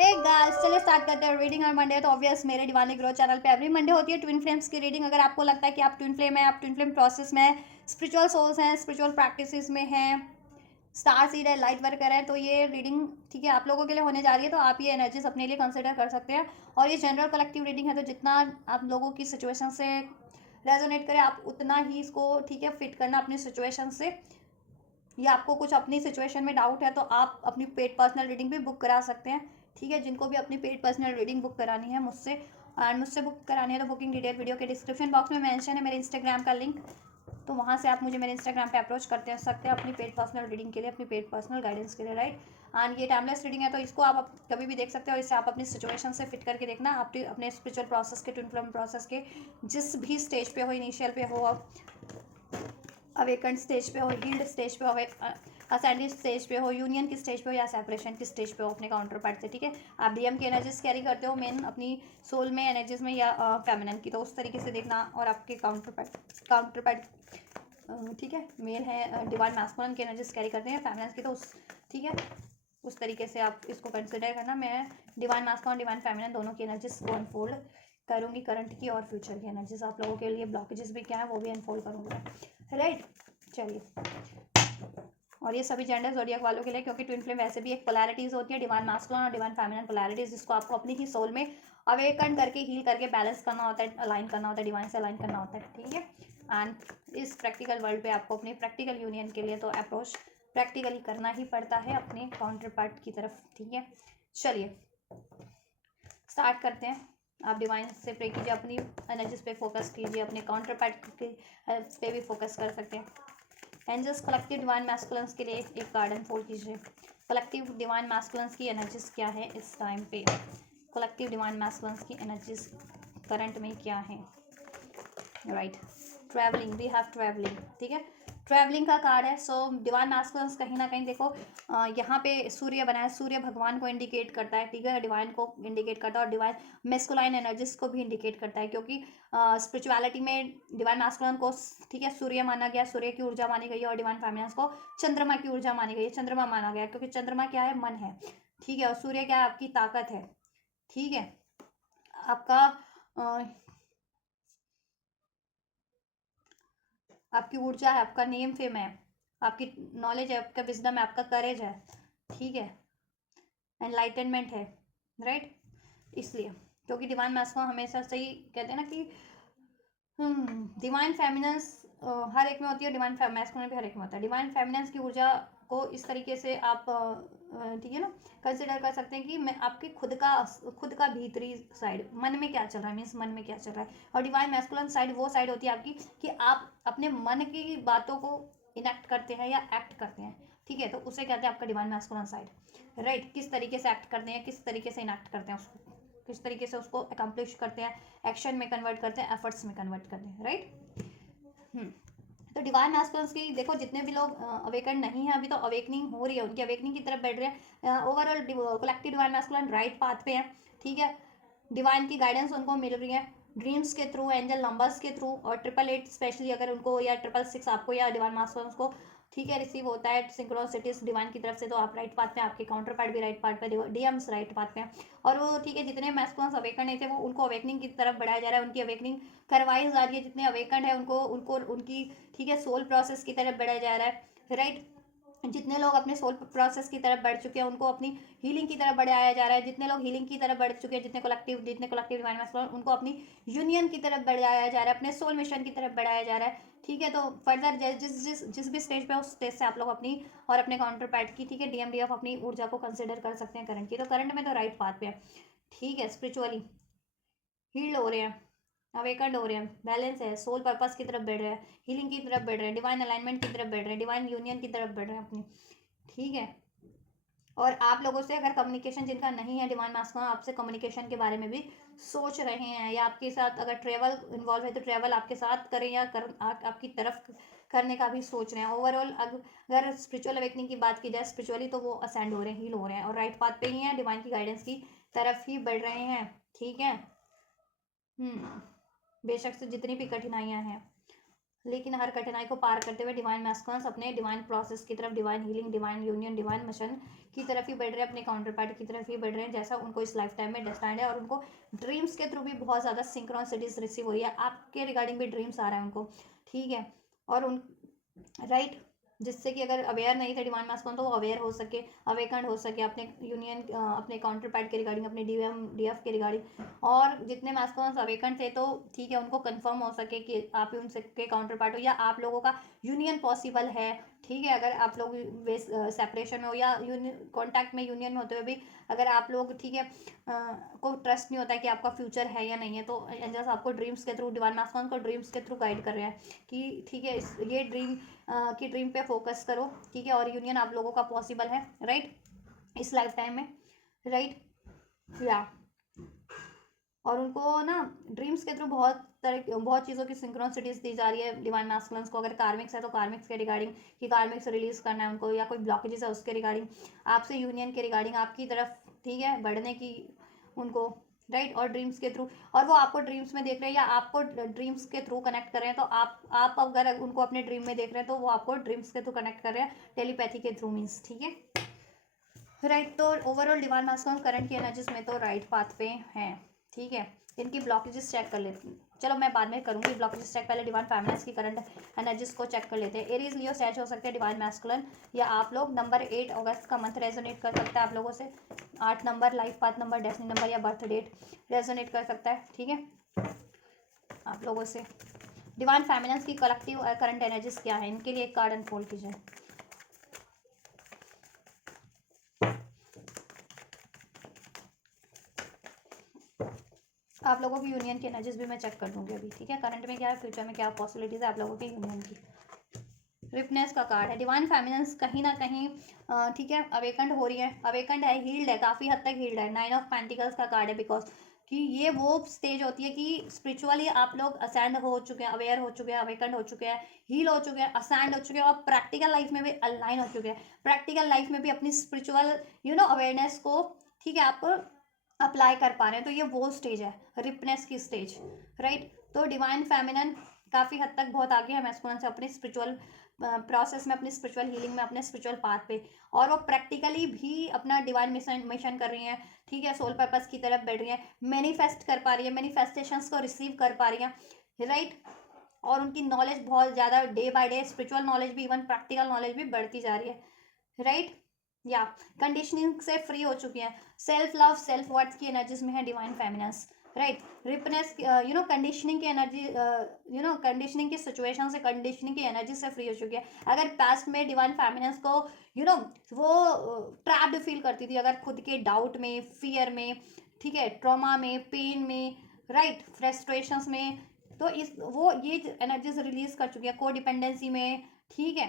Hey guys, चलिए start करते हैं रीडिंग। और मंडे तो ऑब्वियस मेरे डिवानी ग्रो चैनल पे एवरी मंडे होती है ट्विन फ्लेम्स की रीडिंग। अगर आपको लगता है कि आप ट्विन फ्लेम है, आप ट्विन फ्लेम प्रोसेस में स्पिरिचुअल सोल्स हैं, स्पिरिचुअल प्रैक्टिसेस में हैं, स्टार सीड है, लाइट वर्कर है, तो ये रीडिंग ठीक है आप लोगों के लिए होने जा रही है। तो आप ये एनर्जीज अपने लिए कंसिडर कर सकते हैं। और ये जनरल कलेक्टिव रीडिंग है, तो जितना आप लोगों की सिचुएशन से रेजोनेट करें आप उतना ही इसको ठीक है फिट करना अपनी सिचुएशन से। या आपको कुछ अपनी सिचुएशन में डाउट है तो आप अपनी पेड पर्सनल रीडिंग भी बुक करा सकते हैं। ठीक है, जिनको भी अपनी पेड पर्सनल रीडिंग बुक करानी है मुझसे एंड मुझसे बुक करानी है तो बुकिंग डिटेल वीडियो के डिस्क्रिप्शन बॉक्स में मेंशन है मेरे इंस्टाग्राम का लिंक। तो वहाँ से आप मुझे मेरे इंस्टाग्राम पे अप्रोच करते सकते हैं अपनी पेड पर्सनल रीडिंग के लिए, अपनी पेड पर्सनल गाइडेंस के लिए, राइट। एंड ये टाइमलेस रीडिंग है तो इसको आप कभी भी देख सकते हो और इससे आप अपनी सिचुएशन से फिट करके देखना। आप अपने स्पिरिचुअल प्रोसेस के, ट्विन फ्लेम प्रोसेस के जिस भी स्टेज पे हो, इनिशियल पे हो, अवेकन स्टेज पे हो, हील्ड स्टेज पे हो, असेंडिंग स्टेज पे हो, यूनियन की स्टेज पे हो या सेपरेशन की स्टेज पे हो अपने काउंटर पार्ट से। ठीक है, आप डीएम की एनर्जीज कैरी करते हो मेन अपनी सोल में एनर्जीज में या फेमिनिन की, तो उस तरीके से देखना। और आपके काउंटर पार्ट ठीक है मेल है, डिवाइन मैस्कुलिन की एनर्जीज कैरी करते हैं, फेमिनिन की, तो उस ठीक है उस तरीके से आप इसको कंसिडर करना। मैं डिवाइन मैस्कुलिन डिवाइन फेमिनिन दोनों की एनर्जीज को अनफोल्ड करूँगी, करंट की और फ्यूचर की एनर्जीज आप लोगों के लिए ब्लॉकेजेस भी क्या है वो भी अनफोल्ड करूँगी, राइट। चलिए, और ये सभी जेंडर ज़ोडिएक वालों के लिए, क्योंकि ट्विन फ्लेम वैसे भी एक पोलैरिटीज़ होती है, डिवाइन मास्कुलिन और डिवाइन फेमिनिन पोलैरिटीज़, जिसको आपको अपनी ही सोल में अवेकन करके हील करके बैलेंस करना होता है, अलाइन करना होता है, डिवाइन से अलाइन करना होता है। ठीक है, एंड इस प्रैक्टिकल वर्ल्ड पे आपको अपने प्रैक्टिकल यूनियन के लिए तो अप्रोच प्रैक्टिकली करना ही पड़ता है अपने काउंटर पार्ट की तरफ। ठीक है, चलिए स्टार्ट करते हैं। आप डिवाइन से प्रे कीजिए, अपनी एनर्जीज पे फोकस कीजिए, अपने काउंटर पार्ट पे भी फोकस कर सकते हैं। एंजल्स कलेक्टिव डिवाइन मैस्कुलिन्स के लिए एक कार्ड अनफोल्ड कीजिए। कलेक्टिव डिवाइन मैस्कुलिन्स की एनर्जीज क्या है इस टाइम पे? कलेक्टिव डिवाइन मैस्कुलिन्स की एनर्जीज करंट में क्या है? Right, travelling, we have travelling. ठीक है, ट्रैवलिंग का कार्ड है। सो डिवाइन मैस्कुलिन्स कहीं ना कहीं देखो यहाँ पे सूर्य बना है, सूर्य भगवान को इंडिकेट करता है। ठीक है, डिवाइन को इंडिकेट करता है और डिवाइन मेस्कुलाइन एनर्जीज को भी इंडिकेट करता है, क्योंकि स्पिरिचुअलिटी में डिवाइन मैस्कुलिन को ठीक है सूर्य माना गया, सूर्य की ऊर्जा मानी गई है, और डिवाइन फेमिनिन को चंद्रमा की ऊर्जा मानी गई है, चंद्रमा माना गया, क्योंकि चंद्रमा क्या है? मन है। ठीक है, और सूर्य क्या है? आपकी ताकत है। ठीक है, आपका आपकी ऊर्जा है, आपका नेम फेम है, आपकी नॉलेज है, आपका विजडम है, आपका करेज है। ठीक है, एनलाइटनमेंट है, राइट। इसलिए क्योंकि डिवाइन मैस्कुलिन हमेशा से ही कहते हैं ना कि डिवाइन फेमिनिन्स हर एक में होती है, डिवाइन मैस्कुलिन भी हर एक में होता है। डिवाइन फेमिनिन्स की ऊर्जा को इस तरीके से आप ठीक है ना कंसिडर कर सकते हैं कि मैं आपके खुद का भीतरी साइड, मन में क्या चल रहा है, मीन्स मन में क्या चल रहा है। और डिवाइन मैस्कुलिन साइड वो साइड होती है आपकी कि आप अपने मन की बातों को इनेक्ट करते हैं या एक्ट करते हैं। ठीक है, तो उसे कहते हैं आपका डिवाइन मैस्कुलिन साइड, राइट। किस तरीके से एक्ट करते हैं, किस तरीके से इनेक्ट करते हैं उसको, किस तरीके से उसको अकम्प्लिश करते हैं, एक्शन में कन्वर्ट करते हैं, एफर्ट्स में कन्वर्ट करते हैं, राइट। तो डिवाइन मैस्कुलिन्स की देखो जितने भी लोग अवेकन नहीं है अभी, तो अवेकनिंग हो रही है, उनकी अवेकनिंग की तरफ बढ़ रहे हैं। Overall collective divine masculine right path पे है। ठीक है, डिवाइन की गाइडेंस उनको मिल रही है ड्रीम्स के थ्रू, एंजल नंबर्स के थ्रू, और 888 स्पेशली अगर उनको, या 666 आपको, या डिवाइन मैस्कुलिन्स को ठीक है रिसीव होता है सिंक्रोनिसिटीज डिवाइन की तरफ से, तो आप राइट पाथ पे, आपके काउंटर पार्ट भी राइट पाथ पे, डीएम्स राइट पाथ पे। और वो ठीक है जितने मैस्कुलिन्स अवेकन नहीं थे वो उनको अवेकनिंग की तरफ बढ़ाया जा रहा है, उनकी अवेकनिंग करवाई जा रही है। जितने अवेकन है उनको उनको उनकी ठीक है सोल प्रोसेस की तरफ बढ़ाया जा रहा है, राइट। जितने लोग अपने सोल प्रोसेस की तरफ बढ़ चुके हैं उनको अपनी हीलिंग की तरफ बढ़ाया जा रहा है। जितने लोग हीलिंग की तरफ बढ़ चुके हैं, जितने कलेक्टिव डिवाइन मैस्कुलिन, उनको अपनी यूनियन की तरफ बढ़ाया जा रहा है, अपने सोल मिशन की तरफ बढ़ाया जा रहा है। ठीक है, तो फर्दर जिस जिस जिस भी स्टेज पे उस स्टेज से आप लोग अपनी और अपने काउंटर पार्ट की ठीक है डीएमडीएफ अपनी ऊर्जा को कंसिडर कर सकते हैं करंट की। तो करंट में तो राइट पाथ पे है। ठीक है, स्पिरिचुअली हील्ड हो रहे हैं, अवेकंड हो रहे हैं, बैलेंस है, सोल पर्पस की तरफ बढ़ रहे हैं, हीलिंग की तरफ बढ़ रहे हैं, डिवाइन अलाइनमेंट की तरफ बढ़ रहे हैं, डिवाइन यूनियन की तरफ बढ़ रहे हैं अपनी। ठीक है, और आप लोगों से अगर कम्युनिकेशन जिनका नहीं है, डिवाइन मास्कुलिन आपसे कम्युनिकेशन के बारे में भी सोच रहे हैं, या आपके साथ अगर ट्रेवल इन्वॉल्व है तो ट्रेवल आपके साथ करें, या आपकी तरफ करने का भी सोच रहे हैं। ओवरऑल अगर स्पिरिचुअल अवेकनिंग की बात की जाए स्पिरिचुअली, तो वो असेंड हो रहे हैं, हील हो रहे हैं, और राइट पाथ पे ही हैं, डिवाइन की गाइडेंस की तरफ ही बढ़ रहे हैं। ठीक है, बेशक से जितनी भी कठिनाइयां हैं, लेकिन हर कठिनाई को पार करते हुए डिवाइन मैस्कुलिन्स अपने डिवाइन प्रोसेस की तरफ, divine healing, divine union, divine mission की तरफ ही बढ़ रहे हैं, अपने काउंटर पार्ट की तरफ ही बढ़ रहे हैं जैसा उनको इस लाइफ टाइम में डेस्टाइंड है। और उनको ड्रीम्स के थ्रू भी बहुत ज़्यादा सिंक्रोनिसिटीज रिसीव हो रही है, आपके रिगार्डिंग भी ड्रीम्स आ रहा है उनको, ठीक है। और उन राइट, जिससे कि अगर अवेयर नहीं थे डिवाइन मास्क तो वो अवेयर हो सके, अवेकंड हो सके अपने यूनियन, अपने काउंटर पार्ट के रिगार्डिंग, अपने डीएफ के रिगार्डिंग। और जितने मास्क अवेकंड थे तो ठीक है, उनको कंफर्म हो सके कि आप उनसे के काउंटर पार्ट हो या आप लोगों का यूनियन पॉसिबल है, ठीक है। अगर आप लोग सेपरेशन में हो या कॉन्टैक्ट में, यूनियन में होते हुए भी अगर आप लोग, ठीक है, को ट्रस्ट नहीं होता है कि आपका फ्यूचर है या नहीं है, तो एंजल्स आपको ड्रीम्स के थ्रू, डिवाइन मास्क को ड्रीम्स के थ्रू गाइड कर रहे हैं कि ठीक है, ये ड्रीम की ड्रीम पे फोकस करो, ठीक है। और यूनियन आप लोगों का पॉसिबल है, राइट, इस लाइफ टाइम में, राइट या। और उनको ना ड्रीम्स के थ्रू बहुत चीज़ों की सिंक्रोनिसिटीज दी जा रही है डिवाइन मैस्कुलिन्स को। अगर कार्मिक्स है तो कार्मिक्स के रिगार्डिंग कि कार्मिक्स रिलीज करना है उनको, या कोई ब्लॉकेजेस है उसके रिगार्डिंग, आपसे यूनियन के रिगार्डिंग, आपकी तरफ, ठीक है, बढ़ने की उनको, राइट। और ड्रीम्स के थ्रू, और वो आपको ड्रीम्स में देख रहे हैं या आपको ड्रीम्स के थ्रू कनेक्ट कर रहे हैं, तो आप अगर उनको अपने ड्रीम में देख रहे हैं तो वो आपको ड्रीम्स के थ्रू कनेक्ट कर रहे हैं, टेलीपैथी के थ्रू मीन्स, ठीक है, राइट। तो ओवरऑल डिवाइन मास्कुलिन करंट की एनर्जीज में तो राइट पाथ पे हैं, ठीक है। इनकी ब्लॉकेजेस चेक कर लेते हैं, चलो मैं बाद में करूंगी ब्लॉकेजेस चेक, पहले डिवाइन फेमिनिन्स की करंट एनर्जीज को चेक कर लेते हैं। एरीज लियो सैच हो सकते हैं डिवाइन मैस्कुलिन, या आप लोग नंबर 8 अगस्त का मंथ रेजोनेट कर सकता है आप लोगों से, 8 number life path number, destiny number या बर्थ डेट रेजोनेट कर सकता है, ठीक है, आप लोगों से। डिवाइन फेमिनिन्स की कलेक्टिव करंट एनर्जीज क्या है, इनके लिए एक कार्ड अनफोल्ड कीजिए। आप लोगों की यूनियन की एनर्जीज भी मैं चेक कर दूंगी अभी, ठीक है। करंट में क्या है, फ्यूचर में क्या पॉसिबिलिटीज है आप लोगों की यूनियन की। रिपनेस का कार्ड है, डिवाइन फेमिनिन्स कहीं ना कहीं, ठीक है, अवेकंड हो रही है, अवेकंड है, हील्ड है, काफ़ी हद तक हील्ड है। 9 ऑफ पेंटिकल्स का कार्ड है, बिकॉज कि ये वो स्टेज होती है कि स्पिरिचुअली आप लोग असेंड हो चुके हैं, अवेयर हो चुके हैं, अवेकंड हो चुके हैं, हील हो चुके हैं, असेंड हो चुके हैं, और प्रैक्टिकल लाइफ में भी अलाइन हो चुके हैं। प्रैक्टिकल लाइफ में भी अपनी स्पिरिचुअल अवेयरनेस को, ठीक है, आप अप्लाई कर पा रहे हैं, तो ये वो स्टेज है, रिपनेस की स्टेज, राइट। तो डिवाइन फेमिनिन काफ़ी हद तक बहुत आगे है मैस्कुलिन से अपने स्पिरिचुअल प्रोसेस में, अपनी स्पिरिचुअल हीलिंग में, अपने स्पिरिचुअल पाथ पे। और वो प्रैक्टिकली भी अपना डिवाइन मिशन कर रही हैं, ठीक है, सोल पर्पस की तरफ बढ़ रही हैं, मैनिफेस्ट कर पा रही है, मैनिफेस्टेशंस को रिसीव कर पा रही हैं, राइट। और उनकी नॉलेज बहुत ज़्यादा day by day, spiritual knowledge भी, इवन प्रैक्टिकल नॉलेज भी बढ़ती जा रही है, राइट या। कंडीशनिंग से फ्री हो चुकी हैं, सेल्फ लव, सेल्फ वर्थ की एनर्जीज में है डिवाइन फेमिनिन्स, राइट। रिपनेस, कंडीशनिंग की एनर्जी, कंडीशनिंग की सिचुएशन से, कंडीशनिंग की एनर्जी से फ्री हो चुकी है। अगर पास्ट में डिवाइन फेमिनिन्स को वो ट्रैप्ड फील करती थी, अगर खुद के डाउट में, फियर में, ठीक है, ट्रॉमा में, पेन में, राइट, फ्रस्ट्रेशंस में, तो इस वो ये एनर्जीज रिलीज कर चुकी है, को डिपेंडेंसी में, ठीक है,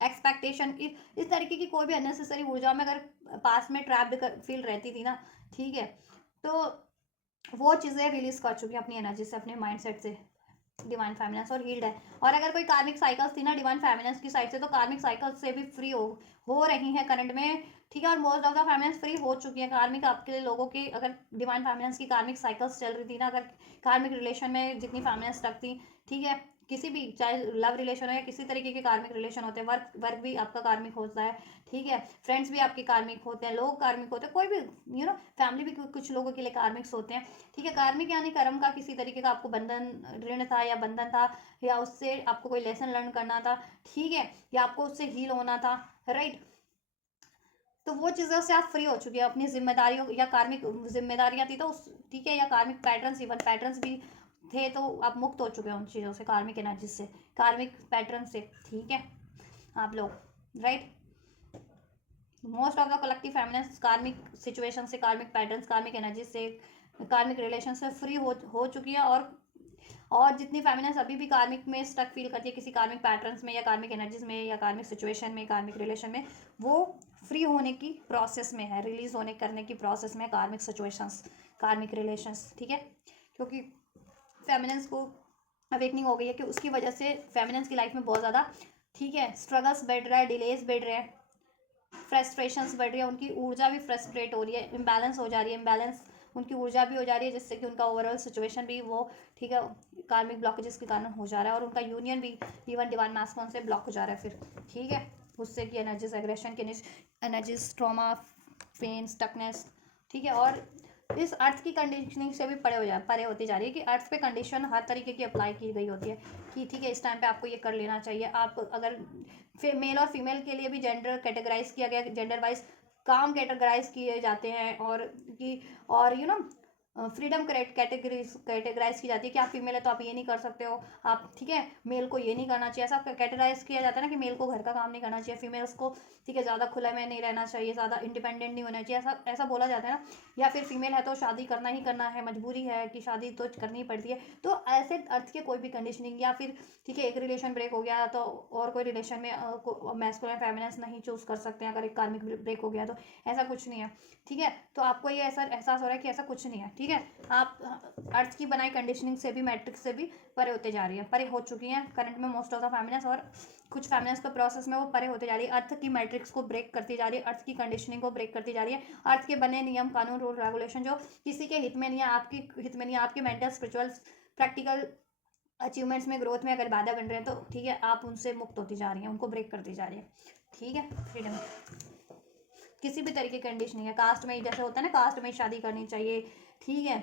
एक्सपेक्टेशन, इस तरीके की कोई भी अननेसेसरी ऊर्जा में अगर पास में ट्रैप्ड फील रहती थी ना, ठीक है, तो वो चीज़ें रिलीज कर चुकी है अपनी एनर्जी से, अपने माइंड सेट से, डिवाइन फेमिनिन्स, और हील्ड है। और अगर कोई कार्मिक साइकिल्स थी ना डिवाइन फेमिनिन्स की साइड से, तो कार्मिक साइकिल्स से भी फ्री हो रही हैं करंट में, ठीक है। और most of the feminines free हो चुकी हैं कार्मिक, आपके लोगों की अगर डिवाइन फेमिनिन्स की कार्मिक साइकिल्स चल रही थी ना, अगर कार्मिक रिलेशन में जितनी फेमिनिन्स तक थी, ठीक है, किसी भी, चाहे लव रिलेशन हो या किसी तरीके के कार्मिक रिलेशन होते हैं, वर्क भी आपका कार्मिक होता है, ठीक है, फ्रेंड्स भी आपके कार्मिक होते हैं, लोग कार्मिक होते हैं, कोई भी फैमिली भी कुछ लोगों के लिए कार्मिक्स होते हैं, ठीक है। कार्मिक यानी कर्म का किसी तरीके का आपको बंधन, ऋण था या बंधन था, या उससे आपको कोई लेसन लर्न करना था, ठीक है, या आपको उससे हील होना था, राइट। तो वो चीज़ों से आप फ्री हो चुके हैं, अपनी जिम्मेदारियों या कार्मिक जिम्मेदारियां थी तो उस, ठीक है, या कार्मिक पैटर्न्स, इवन पैटर्न्स भी थे, तो आप मुक्त हो चुके हैं उन चीज़ों से, कार्मिक एनर्जी से, कार्मिक पैटर्न से, ठीक है, आप लोग, right. Most of the collective feminines कार्मिक सिचुएशन से, कार्मिक पैटर्न्स, कार्मिक एनर्जी से, कार्मिक रिलेशन से फ्री हो चुकी है। और जितनी फेमिनिन्स अभी भी कार्मिक में स्टक फील करती है, किसी कार्मिक पैटर्न्स में या कार्मिक एनर्जीज में या कार्मिक सिचुएशन में, कार्मिक रिलेशन में, वो फ्री होने की प्रोसेस में है, रिलीज होने करने की प्रोसेस में, कार्मिक सिचुएशंस, कार्मिक रिलेशंस, ठीक है। क्योंकि फेमिनिन्स को अवेकनिंग हो गई है कि उसकी वजह से फेमिनिन्स की लाइफ में बहुत ज़्यादा, ठीक है, स्ट्रगल्स बढ़ रहा है, डिलेज बढ़ रहे हैं, फ्रस्ट्रेशंस बढ़ रही है, उनकी ऊर्जा भी फ्रस्ट्रेट हो रही है, इम्बैलेंस हो जा रही है, इम्बैलेंस उनकी ऊर्जा भी हो जा रही है, जिससे कि उनका ओवरऑल सिचुएशन भी वो, ठीक है, कार्मिक ब्लॉकेजेस के कारण हो जा रहा है, और उनका यूनियन भी इवन डिवाइन मैस्कुलिन से ब्लॉक हो जा रहा है फिर, ठीक है। गुस्से की एनर्जीज, एग्रेशन की एनर्जीज, ट्रॉमा, पेन, स्टकनेस, ठीक है। और इस अर्थ की कंडीशनिंग से भी परे होती जा रही है कि अर्थ पे कंडीशन हर तरीके की अप्लाई की गई होती है कि ठीक है इस टाइम पे आपको ये कर लेना चाहिए। आप अगर मेल और फीमेल के लिए भी जेंडर कैटेगराइज किया गया, जेंडर वाइज काम कैटेगराइज किए जाते हैं, और फ्रीडम कैटेगराइज की जाती है कि आप फीमेल है तो आप ये नहीं कर सकते हो, आप ठीक है मेल को ये नहीं करना चाहिए, ऐसा कैटेगराइज किया जाता है ना कि मेल को घर का काम नहीं करना चाहिए, फीमेल्स को ठीक है ज़्यादा खुला में नहीं रहना चाहिए, ज़्यादा इंडिपेंडेंट नहीं होना चाहिए, ऐसा ऐसा बोला जाता है ना। या फिर फीमेल है तो शादी करना ही करना है, मजबूरी है कि शादी तो करनी ही पड़ती है। तो ऐसे अर्थ के कोई भी कंडीशनिंग, या फिर ठीक है एक रिलेशन ब्रेक हो गया तो और कोई रिलेशन में मैस्कुलिन फेमिनिन नहीं चूज कर सकते हैं अगर एक कार्मिक ब्रेक हो गया तो, ऐसा कुछ नहीं है, ठीक है। तो आपको ये ऐसा एहसास हो रहा है कि ऐसा कुछ नहीं है, ठीक है। आप अर्थ की बनाई कंडीशनिंग से भी, मैट्रिक्स से भी परे होते जा रही है, परे हो चुकी हैं करंट में मोस्ट ऑफ द फेमिनिन्स, और कुछ फेमिनिन्स के प्रोसेस में वो परे होते जा रही है, अर्थ की मैट्रिक्स को ब्रेक करती जा रही है, अर्थ की कंडीशनिंग को ब्रेक करती जा रही है। अर्थ के बने नियम, कानून, रूल, रेगुलेशन जो किसी के हित में नहीं है, आपकी हित में नहीं है, आपके मेंटल, स्पिरिचुअल, प्रैक्टिकल अचीवमेंट्स में, ग्रोथ में अगर बाधा बन रहे हैं तो ठीक है आप उनसे मुक्त होती जा रही हैं, उनको ब्रेक करती जा रही है, ठीक है। फ्रीडम किसी भी तरीके की कंडीशनिंग है, कास्ट में जैसे होता है ना, कास्ट में शादी करनी चाहिए, ठीक है,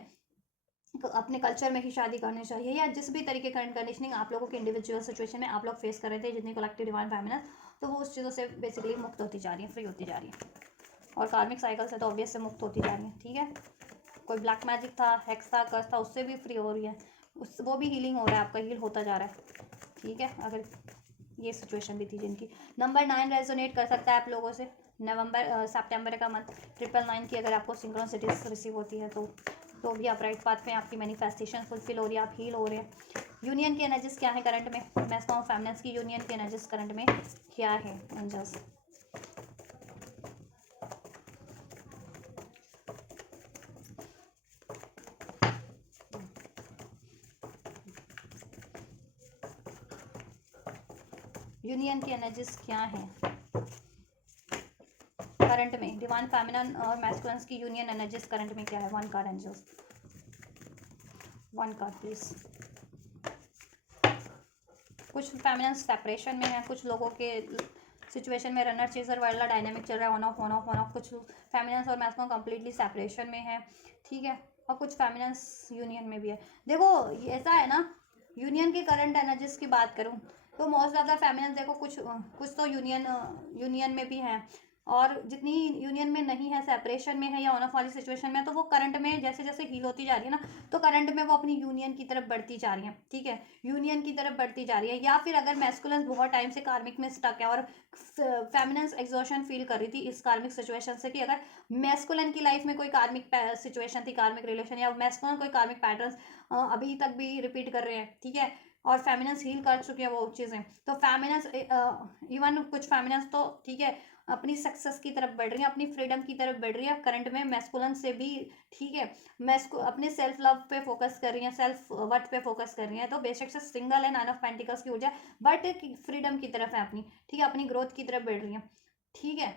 अपने कल्चर में ही शादी करनी चाहिए, या जिस भी तरीके का कंडीशनिंग आप लोगों के इंडिविजुअल सिचुएशन में आप लोग फेस कर रहे थे, जितनी कलेक्टिव डिवाइन फेमिनिन, तो वो उस चीज़ों से बेसिकली मुक्त होती जा रही है, फ्री होती जा रही है, और कार्मिक साइकिल से तो ऑब्वियस से मुक्त होती जा रही है, ठीक है। कोई ब्लैक मैजिक था, हेक्स था, कर्स था, उससे भी फ्री हो रही है, उस वो भी हीलिंग हो रहा है, आपका हील होता जा रहा है, ठीक है। अगर ये सिचुएशन भी थी जिनकी, नंबर 9 रेजोनेट कर सकता है आप लोगों से, सितंबर का मंथ 999 की अगर आपको सिंक्रोनिसिटीज रिसीव होती है तो भी आप राइट पाथ पे, आपकी मैनिफेस्टेशन फुलफिल हो रही है, आप हील हो रहे हैं। यूनियन की एनर्जीज क्या है करंट में, मैस्कुलिन फेमिनिन की यूनियन की एनर्जीज करंट में क्या है एंजल्स। यूनियन की एनर्जीज क्या है करंट में, डिवाइन फेमिनिन और मैस्कुलिन की यूनियन एनर्जीज करंट में क्या है। One card angels, one card please. कुछ फेमिनिन सेपरेशन में है, कुछ लोगों के सिचुएशन में रनर चेजर वाला डायनामिक चल रहा है, on off on off on off, कुछ फेमिनिन और मैस्कुलिन कंप्लीटली सेपरेशन में है, ठीक है, और कुछ फेमिनिन यूनियन में भी है। देखो ऐसा है ना, यूनियन की करंट एनर्जीज की बात करूँ तो मोस्ट ऑफ द फेमिनिन देखो कुछ तो यूनियन में भी हैं, और जितनी यूनियन में नहीं है, सेपरेशन में है या ऑन ऑफ वाली सिचुएशन में, तो वो करंट में जैसे जैसे हील होती जा रही है ना, तो करंट में वो अपनी यूनियन की तरफ बढ़ती जा रही है, ठीक है, यूनियन की तरफ बढ़ती जा रही है। या फिर अगर मैस्कुलिन बहुत टाइम से कार्मिक में स्टक है और फेमिनिन एग्जॉशन फील कर रही थी इस कार्मिक सिचुएशन से, कि अगर मैस्कुलिन की लाइफ में कोई कार्मिक सिचुएशन थी, कार्मिक रिलेशन, या मैस्कुलिन कोई कार्मिक पैटर्न अभी तक भी रिपीट कर रहे हैं, ठीक है, और फेमिनिन हील कर चुके हैं वो चीज़ें, तो फेमिनिन इवन कुछ फेमिनिन तो ठीक है अपनी सक्सेस की तरफ बढ़ रही है, अपनी फ्रीडम की तरफ बढ़ रही है करंट में मैस्कुलिन से भी, ठीक है, अपने सेल्फ लव पे फोकस कर रही है, सेल्फ वर्थ पे फोकस कर रही है, तो बेशक से सिंगल है, 9 ऑफ पेंटिकल्स की ऊर्जा, बट फ्रीडम की तरफ है अपनी, ठीक है, अपनी ग्रोथ की तरफ बढ़ रही है, ठीक है।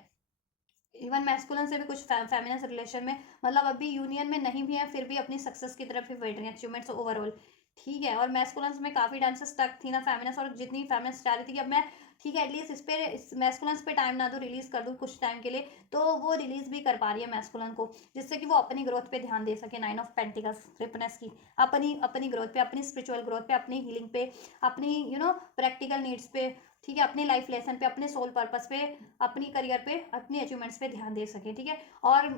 इवन मैस्कुलिन से भी कुछ फेमिनिन रिलेशन में, मतलब अभी यूनियन में नहीं भी है, फिर भी अपनी सक्सेस की तरफ ही बढ़ रही है, अचीवमेंट्स ओवरऑल, ठीक है। और मैस्कुलिन में काफ़ी टाइम से स्टक थी ना फेमिनिन, और जितनी फेमिनिन चाह रही थी कि अब मैं ठीक है एटलीस्ट इस मैस्कुलिन पे टाइम ना दूँ, रिलीज कर दूँ कुछ टाइम के लिए, तो वो रिलीज भी कर पा रही है मैस्कुलिन को, जिससे कि वो अपनी ग्रोथ पे ध्यान दे सके, 9 ऑफ पेंटिकल्स रिपनेस की, अपनी ग्रोथ पे, अपनी स्पिरिचुअल ग्रोथ पे, अपनी हीलिंग पे, अपनी प्रैक्टिकल नीड्स पे, ठीक है, अपने लाइफ लेसन पे, अपने सोल पर्पस पे, अपनी करियर पे, अपनी अचीवमेंट्स पे ध्यान दे सके, ठीक है। और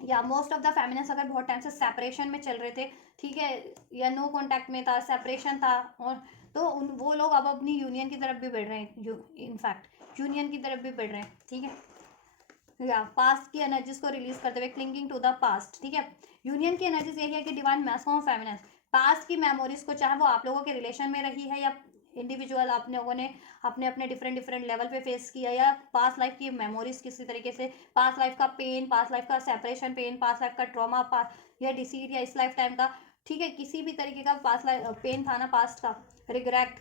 या मोस्ट ऑफ द फेमिनिन्स अगर बहुत टाइम से सेपरेशन में चल रहे थे, ठीक है, या नो कांटेक्ट में था, सेपरेशन था, और तो वो लोग अब अपनी यूनियन की तरफ भी बढ़ रहे हैं, इनफैक्ट यूनियन की तरफ भी बढ़ रहे हैं, ठीक है। या पास्ट की एनर्जीज को रिलीज करते हुए, क्लिंगिंग टू द पास्ट, ठीक है। यूनियन की एनर्जीज यही है कि डिवाइन मैस्कुलिन फेमिनिन पास्ट की मेमोरीज को, चाहे वो आप लोगों के रिलेशन में रही है या इंडिविजुअल आप लोगों ने अपने अपने डिफरेंट लेवल पे फेस किया, या पास्ट लाइफ की मेमोरीज किसी तरीके से, पास्ट लाइफ का पेन, पास्ट लाइफ का सेपरेशन पेन, पास्ट लाइफ का ट्रॉमा, या डिसीट, या इस लाइफ टाइम का, ठीक है, किसी भी तरीके का पास्ट लाइफ पेन था ना, पास्ट का रिग्रेट,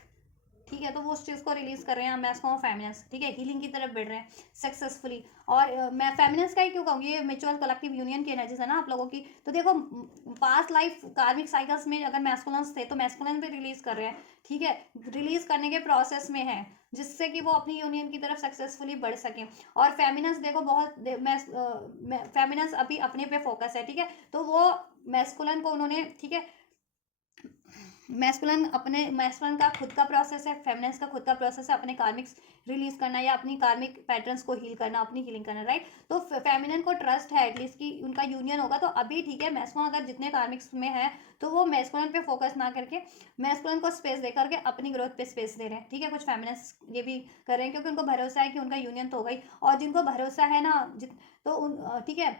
ठीक है, तो वो उस चीज़ को रिलीज कर रहे हैं मैस्कॉम फेमिनस, ठीक है, हीलिंग की तरफ बढ़ रहे हैं सक्सेसफुली। और मैं फेमिनस का ही क्यों कहूँगी, ये म्यूचुअल कलेक्टिव यूनियन की एनर्जीज है ना आप लोगों की। तो देखो पास्ट लाइफ कार्मिक साइकिल्स में अगर मैस्कुलेंस थे तो मैस्कुलेंस भी रिलीज कर रहे हैं, ठीक है, रिलीज करने के प्रोसेस में है, जिससे कि वो अपनी यूनियन की तरफ सक्सेसफुली बढ़ सके। और फेमिनस देखो बहुत फेमिनस अभी अपने पे फोकस है, ठीक है, तो वो मैस्कुलन को उन्होंने, ठीक है, मैस्कुलिन का खुद का प्रोसेस है, फेमिनिन का खुद का प्रोसेस है अपने कार्मिक्स रिलीज करना या अपनी कार्मिक पैटर्न्स को हील करना, अपनी हीलिंग करना, राइट। तो फेमिनिन को ट्रस्ट है एटलीस्ट कि उनका यूनियन होगा, तो अभी ठीक है, मैस्कुलिन अगर जितने कार्मिक्स में है तो वो मैस्कुलिन पे फोकस ना करके मैस्कुलिन को स्पेस दे करके अपनी ग्रोथ पे स्पेस दे रहे हैं, ठीक है। कुछ फेमिनिस्ट ये भी कर रहे हैं क्योंकि उनको भरोसा है कि उनका यूनियन तो होगा ही, और जिनको भरोसा है ना तो ठीक है,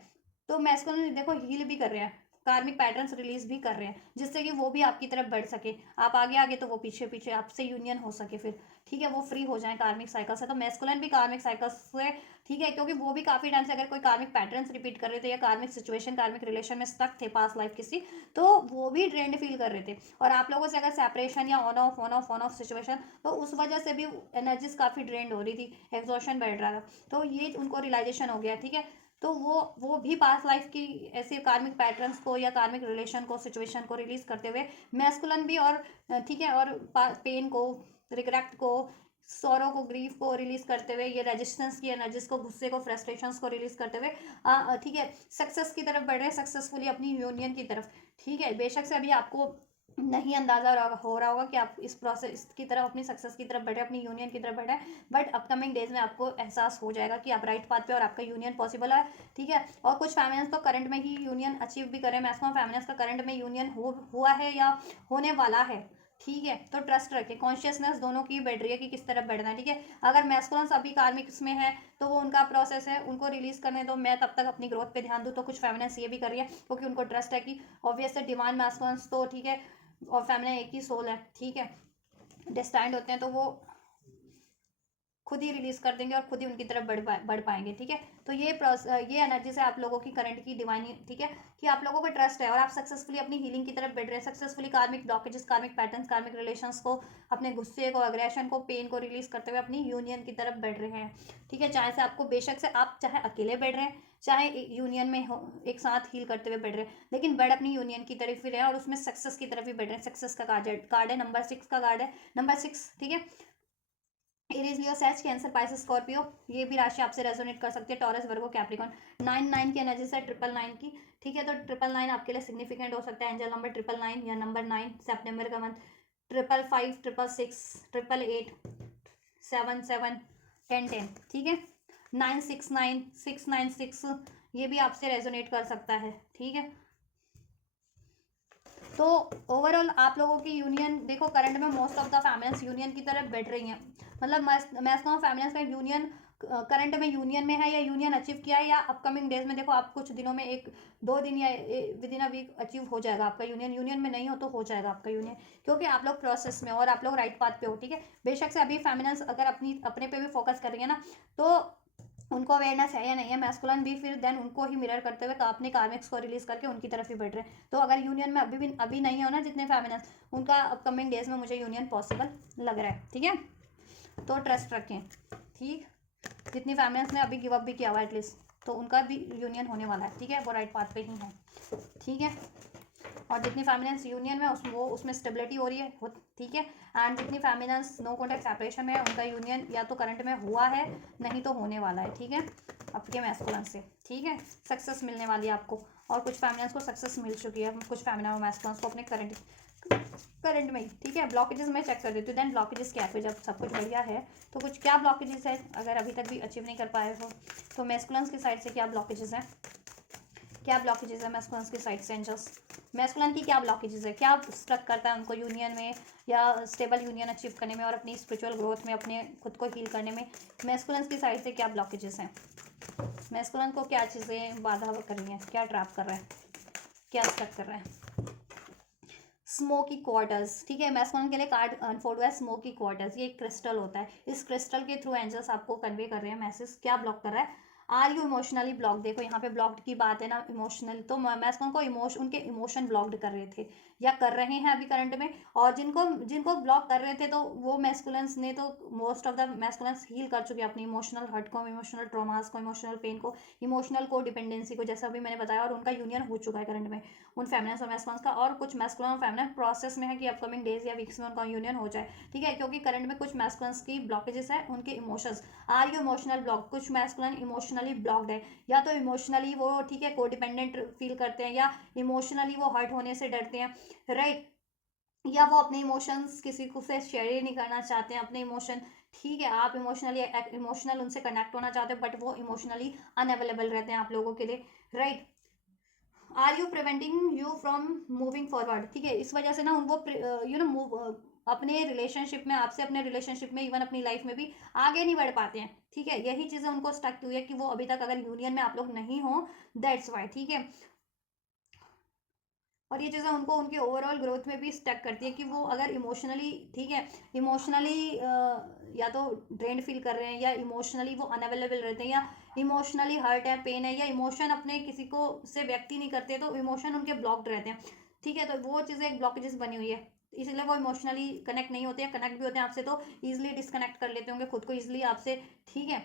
तो मैस्कुलिन देखो हील भी कर रहे हैं, कार्मिक पैटर्न्स रिलीज भी कर रहे हैं, जिससे कि वो भी आपकी तरफ बढ़ सके, आप आगे आगे तो वो पीछे पीछे, आपसे यूनियन हो सके फिर, ठीक है, वो फ्री हो जाए कार्मिक साइकिल से। तो मैस्कुलिन भी कार्मिक साइकिल से, ठीक है, क्योंकि वो भी काफी टाइम से अगर कोई कार्मिक पैटर्न्स रिपीट कर रहे थे या कार्मिक सिचुएशन कार्मिक रिलेशन में स्टक थे पास्ट लाइफ किसी, तो वो भी ड्रेन्ड फील कर रहे थे। और आप लोगों से अगर सेपरेशन या ऑन ऑफ सिचुएशन, तो उस वजह से भी एनर्जीज काफी ड्रेन्ड हो रही थी, एग्जॉशन बढ़ रहा था, तो ये उनको रियलाइजेशन हो गया, ठीक है। तो वो भी पास्ट लाइफ की ऐसे कार्मिक पैटर्न्स को या कार्मिक रिलेशन को सिचुएशन को रिलीज करते हुए मैस्कुलन भी, और ठीक है, और पेन को, रिग्रेट को, सौरों को, ग्रीफ को रिलीज करते हुए, ये रेजिस्टेंस की एनर्जीज को, गुस्से को, फ्रस्ट्रेशंस को रिलीज करते हुए ठीक है, सक्सेस की तरफ बढ़ रहे हैं, सक्सेसफुली अपनी यूनियन की तरफ, ठीक है। बेशक से अभी आपको नहीं अंदाजा हो रहा होगा कि आप इस प्रोसेस की तरफ, अपनी सक्सेस की तरफ बढ़ रहे हैं, अपनी यूनियन की तरफ बढ़ रहे हैं, बट अपकमिंग डेज में आपको एहसास हो जाएगा कि आप राइट पाथ पे और आपका यूनियन पॉसिबल है, ठीक है। और कुछ फैमिलीज तो करंट में ही यूनियन अचीव भी करें, मैक्सिमम फैमिलीज का करंट में यूनियन हुआ है या होने वाला है, ठीक है। तो ट्रस्ट रखें, कॉन्शियसनेस दोनों की बढ़ रही है कि किस तरफ बढ़ना है, ठीक है। अगर मैस्कुलिन अभी कार्मिक्स में है तो वो उनका प्रोसेस है, उनको रिलीज करने दो, मैं तब तक अपनी ग्रोथ पे ध्यान दूँ। तो कुछ फेमिनिन्स ये भी कर रही है क्योंकि उनको ट्रस्ट है कि ऑब्वियस है डिवाइन मैस्कुलिन्स तो, ठीक है, और फेमिनिन एक ही सोल है, ठीक है, डिस्टैंड होते हैं, तो वो खुद ही रिलीज कर देंगे और खुद ही उनकी तरफ बढ़ पाएंगे, ठीक है। तो ये एनर्जी से आप लोगों की करंट की डिवाइन, ठीक है, कि आप लोगों को ट्रस्ट है और आप सक्सेसफुली अपनी हीलिंग की तरफ बढ़ रहे हैं, सक्सेसफुली कार्मिक ब्लॉकेजेस, कार्मिक पैटर्न्स, कार्मिक रिलेशंस को, अपने गुस्से को, अग्रेशन को, पेन को रिलीज करते हुए अपनी यूनियन की तरफ बढ़ रहे हैं, ठीक है। चाहे से आपको बेशक से आप चाहे अकेले बढ़ रहे हैं, चाहे यूनियन में हो, एक साथ हील करते हुए बढ़ रहे हैं, लेकिन बढ़ अपनी यूनियन की तरफ ही रहे हैं और उसमें सक्सेस की तरफ भी बढ़ रहे हैं। सक्सेस का कार्ड है, नंबर 6 का कार्ड है, नंबर 6, ठीक है। एरीज, लियो, सेज, कैंसर, पाइसेस, स्कॉर्पियो, ये भी राशि आपसे रेजोनेट कर सकती है, टॉरस, वर्गो, कैप्रिकॉन। 9 की एनर्जी से 999 की, ठीक है। तो 999 आपके लिए सिग्निफिकेंट हो सकता है, एंजल नंबर 999 या नंबर 9 सेप्टेम्बर का मंथ, 555, 666, 888, 77, 1010, ठीक है। 969, 696, ये भी आपसे रेजोनेट कर सकता है, ठीक है। तो ओवरऑल आप लोगों की यूनियन देखो करंट में most of the families union की तरफ बढ़ रही हैं, मतलब मैक्सिमम फैमिलीज का यूनियन करंट में यूनियन में है या यूनियन अचीव किया है, या अपकमिंग डेज में देखो आप कुछ दिनों में 1-2 दिन या within a week achieve हो जाएगा आपका यूनियन। यूनियन में नहीं हो तो हो जाएगा आपका यूनियन, क्योंकि आप लोग प्रोसेस में और आप लोग राइट पाथ पे हो, ठीक है। बेशक से अभी फैमिलीज अगर अपने पे भी फोकस कर रही है ना, तो उनको अवेयरनेस है या नहीं है, मैस्कुलिन भी फिर देन उनको ही मिरर करते हुए अपने कार्मिक्स को रिलीज करके उनकी तरफ ही बढ़ रहे हैं। तो अगर यूनियन में अभी नहीं हो ना जितने फेमिनिस्ट, उनका अपकमिंग डेज में मुझे यूनियन पॉसिबल लग रहा है, ठीक है। तो ट्रस्ट रखें, ठीक, जितनी फैमिलिस्ट ने अभी गिव अप भी किया हुआ एटलीस्ट, तो उनका भी यूनियन होने वाला है, ठीक है, वो राइट पाथ पे ही है, ठीक है। और जितनी फैमिलियंस यूनियन में उसमें स्टेबिलिटी हो रही है, ठीक है। एंड जितनी फैमिलियंस नो कॉन्टैक्ट सेपरेशन में है, उनका यूनियन या तो करंट में हुआ है, नहीं तो होने वाला है, ठीक है, आपके मैस्कुलिन से, ठीक है। सक्सेस मिलने वाली है आपको, और कुछ फैमिलियंस को सक्सेस मिल चुकी है, कुछ फैमिली और मैस्कुलिन को अपने करंट में ही, ठीक है। ब्लॉकेजेस मैं चेक कर देती हूँ, देन ब्लॉकेजेस क्या है, जब सब कुछ बढ़िया है तो कुछ क्या ब्लॉकेजेस है, अगर अभी तक भी अचीव नहीं कर पाए हो तो मैस्कुलिन की साइड से क्या ब्लॉकेजेस है, क्या ब्लॉकेजेस है मैस्कुलिन की साइड से, एंजल्स मैस्कुलिन की क्या ब्लॉकेजेस है, क्या स्ट्रक करता है उनको यूनियन में या स्टेबल यूनियन अचीव करने में और अपनी स्पिरिचुअल ग्रोथ में, अपने खुद को हील करने में, मैस्कुलिन की साइड से क्या ब्लॉकेजेस हैं, मैस्कुलिन को क्या चीज़ें बाधा कर रही हैं, क्या ट्रैप कर रहा है, क्या स्ट्रक कर रहा है। स्मोकी क्वार्टर्स, ठीक है, मैस्कुलिन के लिए कार्ड अनफोल्ड हुआ है स्मोकी क्वार्टर्स, ये एक क्रिस्टल होता है, इस क्रिस्टल के थ्रू एंजल्स आपको कन्वे कर रहे हैं मैसेज, क्या ब्लॉक कर रहा है आर यू इमोशनली ब्लॉक, देखो यहाँ पे ब्लॉक्ड की बात है ना इमोशनल, तो मैस्कुलिन को उनके इमोशन ब्लॉक्ड कर रहे थे या कर रहे हैं अभी करंट में। और जिनको जिनको ब्लॉक कर रहे थे तो वो मैस्कुलिन्स ने तो most of the masculines heal कर चुके हैं अपनी इमोशनल हर्ट को, इमोशनल ट्रॉमास को, इमोशनल पेन को, इमोशनल को डिपेंडेंसी को, जैसा भी मैंने बताया। और उनका यूनियन हो चुका है करंट में उन फेमिनिन्स और मैस्कुलिन्स का। और कुछ मैस्कुलिन और फेमिनिन प्रोसेस में है कि अपकमिंग डेज या वीक्स में उनका यूनियन हो जाए, ठीक है। क्योंकि करंट में कुछ मैस्कुलिन्स की ब्लॉकेजेस है उनके emotions. Are you emotional block, कुछ मैस्कुलिन इमोशनली ब्लॉक्ड है, या तो इमोशनली वो, ठीक है, कोडिपेंडेंट फील करते हैं, या इमोशनली वो हर्ट होने से डरते हैं, राइट, या वो अपने इमोशंस किसी को से शेयर ही नहीं करना चाहते हैं अपने इमोशन, ठीक है। आप इमोशनल उनसे कनेक्ट होना चाहते हो बट वो इमोशनली अनअवेलेबल रहते हैं आप लोगों के लिए, right. Are you preventing you from moving forward, ठीक है। इस वजह से ना उनको मूव अपने रिलेशनशिप में, आपसे अपने रिलेशनशिप में, इवन अपनी लाइफ में भी आगे नहीं बढ़ पाते हैं, ठीक है। यही चीज़ें उनको स्टक हुई है कि वो अभी तक अगर यूनियन में आप लोग नहीं हो, दैट्स वाई, ठीक है। और ये चीज़ें उनको उनके ओवरऑल ग्रोथ में भी स्टक करती है कि वो अगर इमोशनली, ठीक है, इमोशनली या तो ड्रेन्ड फील कर रहे हैं, या इमोशनली वो अनअवेलेबल रहते हैं, या इमोशनली हर्ट है, पेन है, या इमोशन अपने किसी को से व्यक्त ही नहीं करते, तो इमोशन उनके ब्लॉक्ड रहते हैं, ठीक है। तो वो चीज़ें एक ब्लॉकेजेस बनी हुई है, इसलिए वो इमोशनली कनेक्ट नहीं होते हैं। कनेक्ट भी होते हैं आपसे तो ईजिली डिसकनेक्ट कर लेते होंगे खुद को ईजिली आपसे, ठीक है।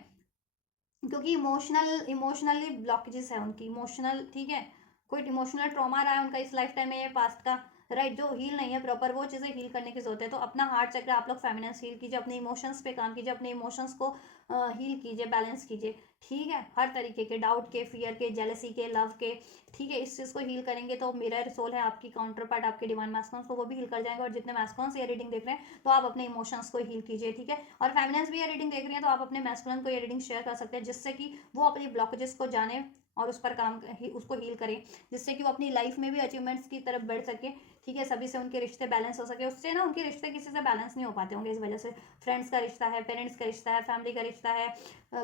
क्योंकि इमोशनली ब्लॉकेजेस है उनकी इमोशनल, ठीक है। कोई इमोशनल ट्रॉमा रहा है उनका इस लाइफ टाइम में, पास्ट का, राइट, जो हील नहीं है प्रॉपर, वो चीज़ें हील करने की जरूरत है। तो अपना हार्ट चक्र आप लोग फेमिनेंस हील कीजिए, अपने इमोशंस पे काम कीजिए, अपने इमोशंस को हील कीजिए, बैलेंस कीजिए, ठीक है। हर तरीके के डाउट के, फियर के, जेलसी के, लव के, ठीक है। इस चीज़ को हील करेंगे तो मिरर सोल है आपकी काउंटर पार्ट, आपके डिवाइन मैस्कुलिन्स को, वो भी हील कर जाएंगे। और जितने मैस्कुलिन्स ये रीडिंग देख रहे हैं तो आप अपने इमोशंस को हील कीजिए, ठीक है। और फेमिनेंस भी ये रीडिंग देख रही है तो आप अपने मैस्कुलिन को ये रीडिंग शेयर कर सकते हैं, जिससे कि वो अपनी ब्लॉकेजेस को जाने और उस पर काम उसको हील करें, जिससे कि वो अपनी लाइफ में भी अचीवमेंट्स की तरफ बढ़ सके, ठीक है। सभी से उनके रिश्ते बैलेंस हो सके। उससे ना उनके रिश्ते किसी से बैलेंस नहीं हो पाते होंगे इस वजह से। फ्रेंड्स का रिश्ता है, पेरेंट्स का रिश्ता है, फैमिली का रिश्ता है,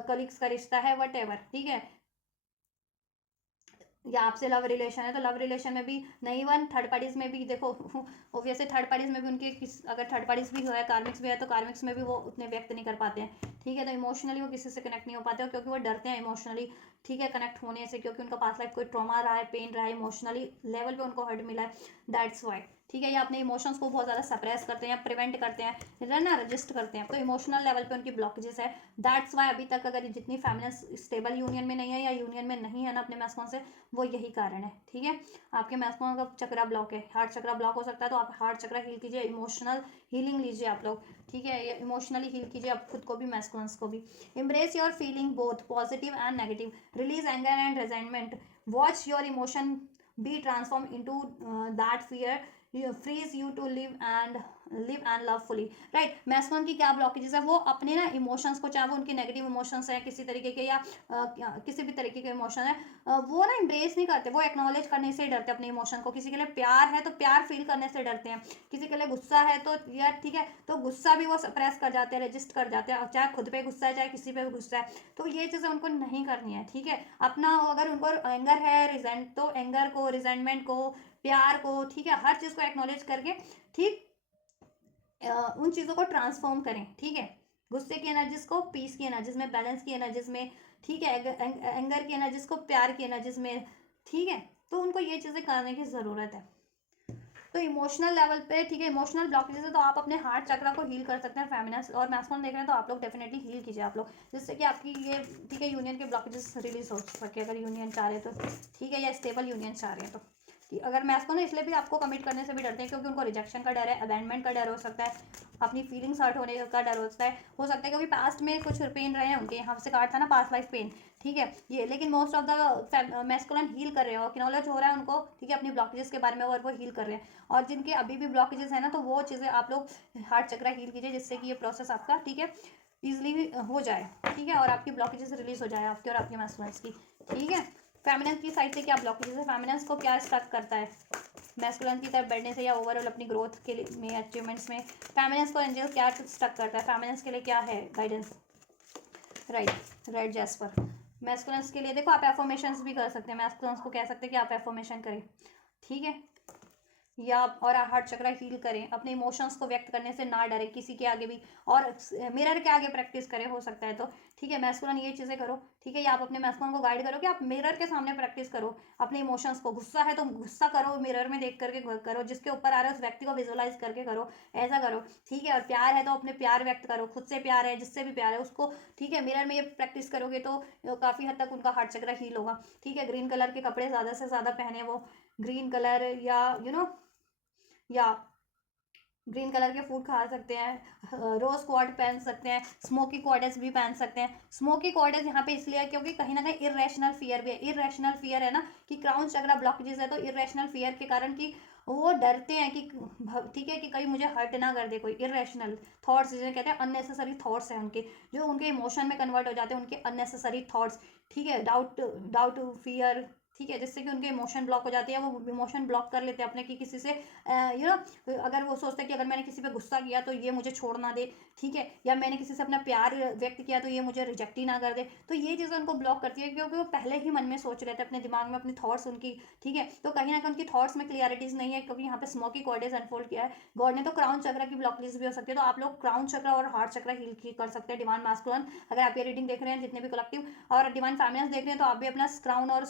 कलीग्स का रिश्ता है, वट एवर, ठीक है। या आपसे लव रिलेशन है तो लव रिलेशन में भी नहीं, वन थर्ड पार्टीज में भी देखो ऑब्वियसली थर्ड पार्टीज में भी उनके अगर थर्ड पार्टीज भी है, कार्मिक्स भी है, तो कार्मिक्स में भी वो उतने व्यक्त नहीं कर पाते हैं, ठीक है। तो इमोशनली वो किसी से कनेक्ट नहीं हो पाते हो क्योंकि वो डरते हैं इमोशनली, ठीक है, कनेक्ट होने से, क्योंकि उनका पास्ट लाइफ कोई ट्रॉमा रहा है, पेन रहा है, इमोशनली लेवल पे उनको हर्ट मिला है, दैट्स वाई, ठीक है। ये अपने इमोशंस को बहुत ज़्यादा सप्रेस करते हैं, प्रिवेंट करते हैं, ना रजिस्ट करते हैं, तो इमोशनल लेवल पे उनकी ब्लॉकेजेस है। दैट्स वाई अभी तक अगर जितनी फैमिली स्टेबल यूनियन में नहीं है या यूनियन में नहीं है ना अपने मैस्कुलिन से, वो यही कारण है, ठीक है। आपके मैस्कुलिन का चक्रा ब्लॉक है, हार्ट चक्रा ब्लॉक हो सकता है, तो आप हार्ट चक्रा हील कीजिए, इमोशनल हीलिंग लीजिए आप लोग, ठीक है। इमोशनली हील कीजिए आप खुद को भी, मैस्कुलिन्स को भी। Embrace your feeling both positive and negative, release anger and resentment, watch your emotion be transform into that fear, freeze you to live and love fully, right. Masculine की क्या blockages है, वो अपने ना इमोशंस को, चाहे वो उनके नेगेटिव इमोशंस है किसी तरीके के, या किसी भी तरीके के इमोशन है, वो ना एम्ब्रेस नहीं करते, वो एक्नॉलेज करने से डरते हैं अपने इमोशन को। किसी के लिए प्यार है तो प्यार फील करने से डरते हैं, किसी के लिए गुस्सा है तो यार, ठीक है, तो गुस्सा भी वो सप्रेस कर जाते हैं, रजिस्ट कर जाते हैं, चाहे खुद पे गुस्सा है चाहे किसी पे भी गुस्सा है, तो ये चीज़ें उनको नहीं करनी है, ठीक है। अपना अगर उनको एंगर है, रिजेंट, तो एंगर को, रिजेंटमेंट को, प्यार को, ठीक है, हर चीज़ को एक्नॉलेज करके, ठीक, उन चीज़ों को ट्रांसफॉर्म करें, ठीक है। गुस्से की एनर्जीज को पीस की एनर्जीज में, बैलेंस की एनर्जीज में, ठीक है, एंगर की एनर्जीज को प्यार की एनर्जीज में, ठीक है। तो उनको ये चीज़ें करने की ज़रूरत है। तो इमोशनल लेवल पे, ठीक है, इमोशनल ब्लॉकेजेस है तो आप अपने हार्ट चक्रा को हील कर सकते हैं। फेमिनिन और मैस्कुलिन देख रहे हैं तो आप लोग डेफिनेटली हील कीजिए आप लोग, जिससे कि आपकी ये, ठीक है, यूनियन के ब्लॉकेजेस रिलीज हो सके, अगर यूनियन चाह रहे हैं तो, ठीक है, या स्टेबल यूनियन चाह रहे हैं तो। कि अगर मैस्कुलिन इसलिए भी आपको कमिट करने से भी डरते हैं क्योंकि उनको रिजेक्शन का डर है, अबैंडनमेंट का डर हो सकता है, अपनी फीलिंग्स हर्ट होने का डर होता है, क्योंकि पास्ट में कुछ पेन रहे हैं उनके, यहाँ से कार्ड था ना पास्ट लाइफ पेन, ठीक है, ये। लेकिन most of the masculine heal कर रहे हैं, एक्नॉलेज हो रहा है उनको, ठीक है, अपनी ब्लॉकेजेस के बारे में, और वो हील कर रहे हैं। और जिनके अभी भी ब्लॉकेजेस है ना, तो वो चीज़ें आप लोग हार्ट चक्रा हील कीजिए, जिससे कि ये प्रोसेस आपका, ठीक है, ईजिली हो जाए, ठीक है, और आपकी ब्लॉकेजेस रिलीज हो जाए आपके और आपके मैस्कुलिन्स की, ठीक है। फेमिनिन की साइड से क्या ब्लॉकेजेस है, फेमिनिन को क्या स्टक करता है मैस्कुलिन की तरफ बढ़ने से या ओवरऑल अपनी ग्रोथ के लिए में, अचीवमेंट्स में, फेमिनिन को एंजल क्या स्टक करता है, फेमिनिन के लिए क्या है guidance, right, red jasper. Masculines के लिए देखो आप एफर्मेशंस भी कर सकते हैं, मैस्कुलिन्स को कह सकते हैं कि आप एफर्मेशन करें, ठीक है। या और हार्ट चक्र हील करें, अपने इमोशंस को व्यक्त करने से ना डरें किसी के आगे भी, और मिरर के आगे प्रैक्टिस करें हो सकता है तो, ठीक है। मैस्कुलिन ये चीज़ें करो, ठीक है। या आप अपने मैस्कुलिन को गाइड करो कि आप मिरर के सामने प्रैक्टिस करो अपने इमोशंस को। गुस्सा है तो गुस्सा करो, मिरर में देख करके करो, जिसके ऊपर आ रहा है उस व्यक्ति को विजुअलाइज करके करो, ऐसा करो, ठीक है। और प्यार है तो अपने प्यार व्यक्त करो, खुद से प्यार है, जिससे भी प्यार है उसको, ठीक है। मिरर में ये प्रैक्टिस करोगे तो काफ़ी हद तक उनका हार्ट चक्र हील होगा, ठीक है। ग्रीन कलर के कपड़े ज़्यादा से ज़्यादा पहने वो, ग्रीन कलर, या या ग्रीन कलर के फूड खा सकते हैं, रोज क्वार्ड पहन सकते हैं, स्मोकी क्वार्डेस भी पहन सकते हैं। स्मोकी क्वार्डेस यहाँ पे इसलिए है क्योंकि कहीं ना कहीं इरेशनल फियर भी है। इरेशनल फियर है ना कि क्राउन चक्रा ब्लॉकेजेस है, तो इरेशनल फियर के कारण कि वो डरते हैं कि, ठीक है, कि कहीं मुझे हर्ट ना कर दे कोई। इरेशनल थॉट्स जिसे कहते हैं, अननेसेसरी थॉट्स हैं उनके, जो उनके इमोशन में कन्वर्ट हो जाते हैं, उनके अननेसेसरी थॉट्स, ठीक है। डाउट डाउट फियर, ठीक है, जिससे कि उनके इमोशन ब्लॉक हो जाते हैं, वो इमोशन ब्लॉक कर लेते हैं अपने कि किसी से अगर वो सोचते हैं कि अगर मैंने किसी पे गुस्सा किया तो ये मुझे छोड़ ना दे, ठीक है, या मैंने किसी से अपना प्यार व्यक्त किया तो ये मुझे रिजेक्ट ही ना कर दे, तो ये चीज़ें उनको ब्लॉक करती है क्योंकि वो पहले ही मन में सोच रहे थे अपने दिमाग में अपनी थॉट्स उनकी, ठीक है। तो कहीं ना कहीं उनकी थॉट्स में क्लियरिटीज नहीं है क्योंकि यहाँ पे स्मोकी कॉर्डेज अनफोल्ड किया है गॉड ने। तो क्राउन चक्र की ब्लॉकेज भी हो सकती है, तो आप लोग क्राउन चक्र और हार्ट चक्र हील कर सकते हैं डिवाइन मास्कुलिन। अगर आप ये रीडिंग देख रहे हैं जितने भी कलेक्टिव और डिवाइन फैमिलीज देख रहे हैं तो आप भी अपना क्राउन और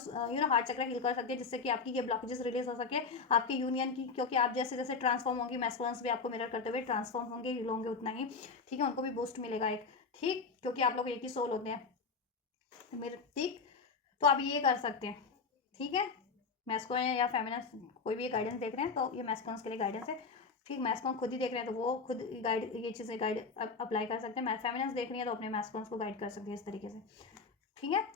हार्ट चक्र हील कर सकते हैं, जिससे कि आपकी ये ब्लॉकेजेस रिलीज हो सके आपके यूनियन की, क्योंकि आप जैसे जैसे ट्रांसफॉर्म होंगी मैस्कुलिन्स भी आपको मिरर करते हुए ट्रांसफॉर्म होंगे, हील होंगे उतना ही, ठीक है। उनको भी बूस्ट मिलेगा एक, ठीक, क्योंकि आप लोग एक ही सोल होते हैं मेरे, ठीक। तो आप ये कर सकते हैं, ठीक है। मैस्कुलिन या फेमिनिन कोई भी गाइडेंस देख रहे हैं तो ये मैस्कुलिन्स के लिए गाइडेंस है, ठीक। मैस्कुलिन खुद ही देख रहे हैं तो वो खुद गाइड ये चीज़ें गाइड अप्लाई कर सकते हैं। फेमिनिन्स देख रही है तो अपने मैस्कुलिन्स को गाइड कर सकते हैं इस तरीके से, ठीक है।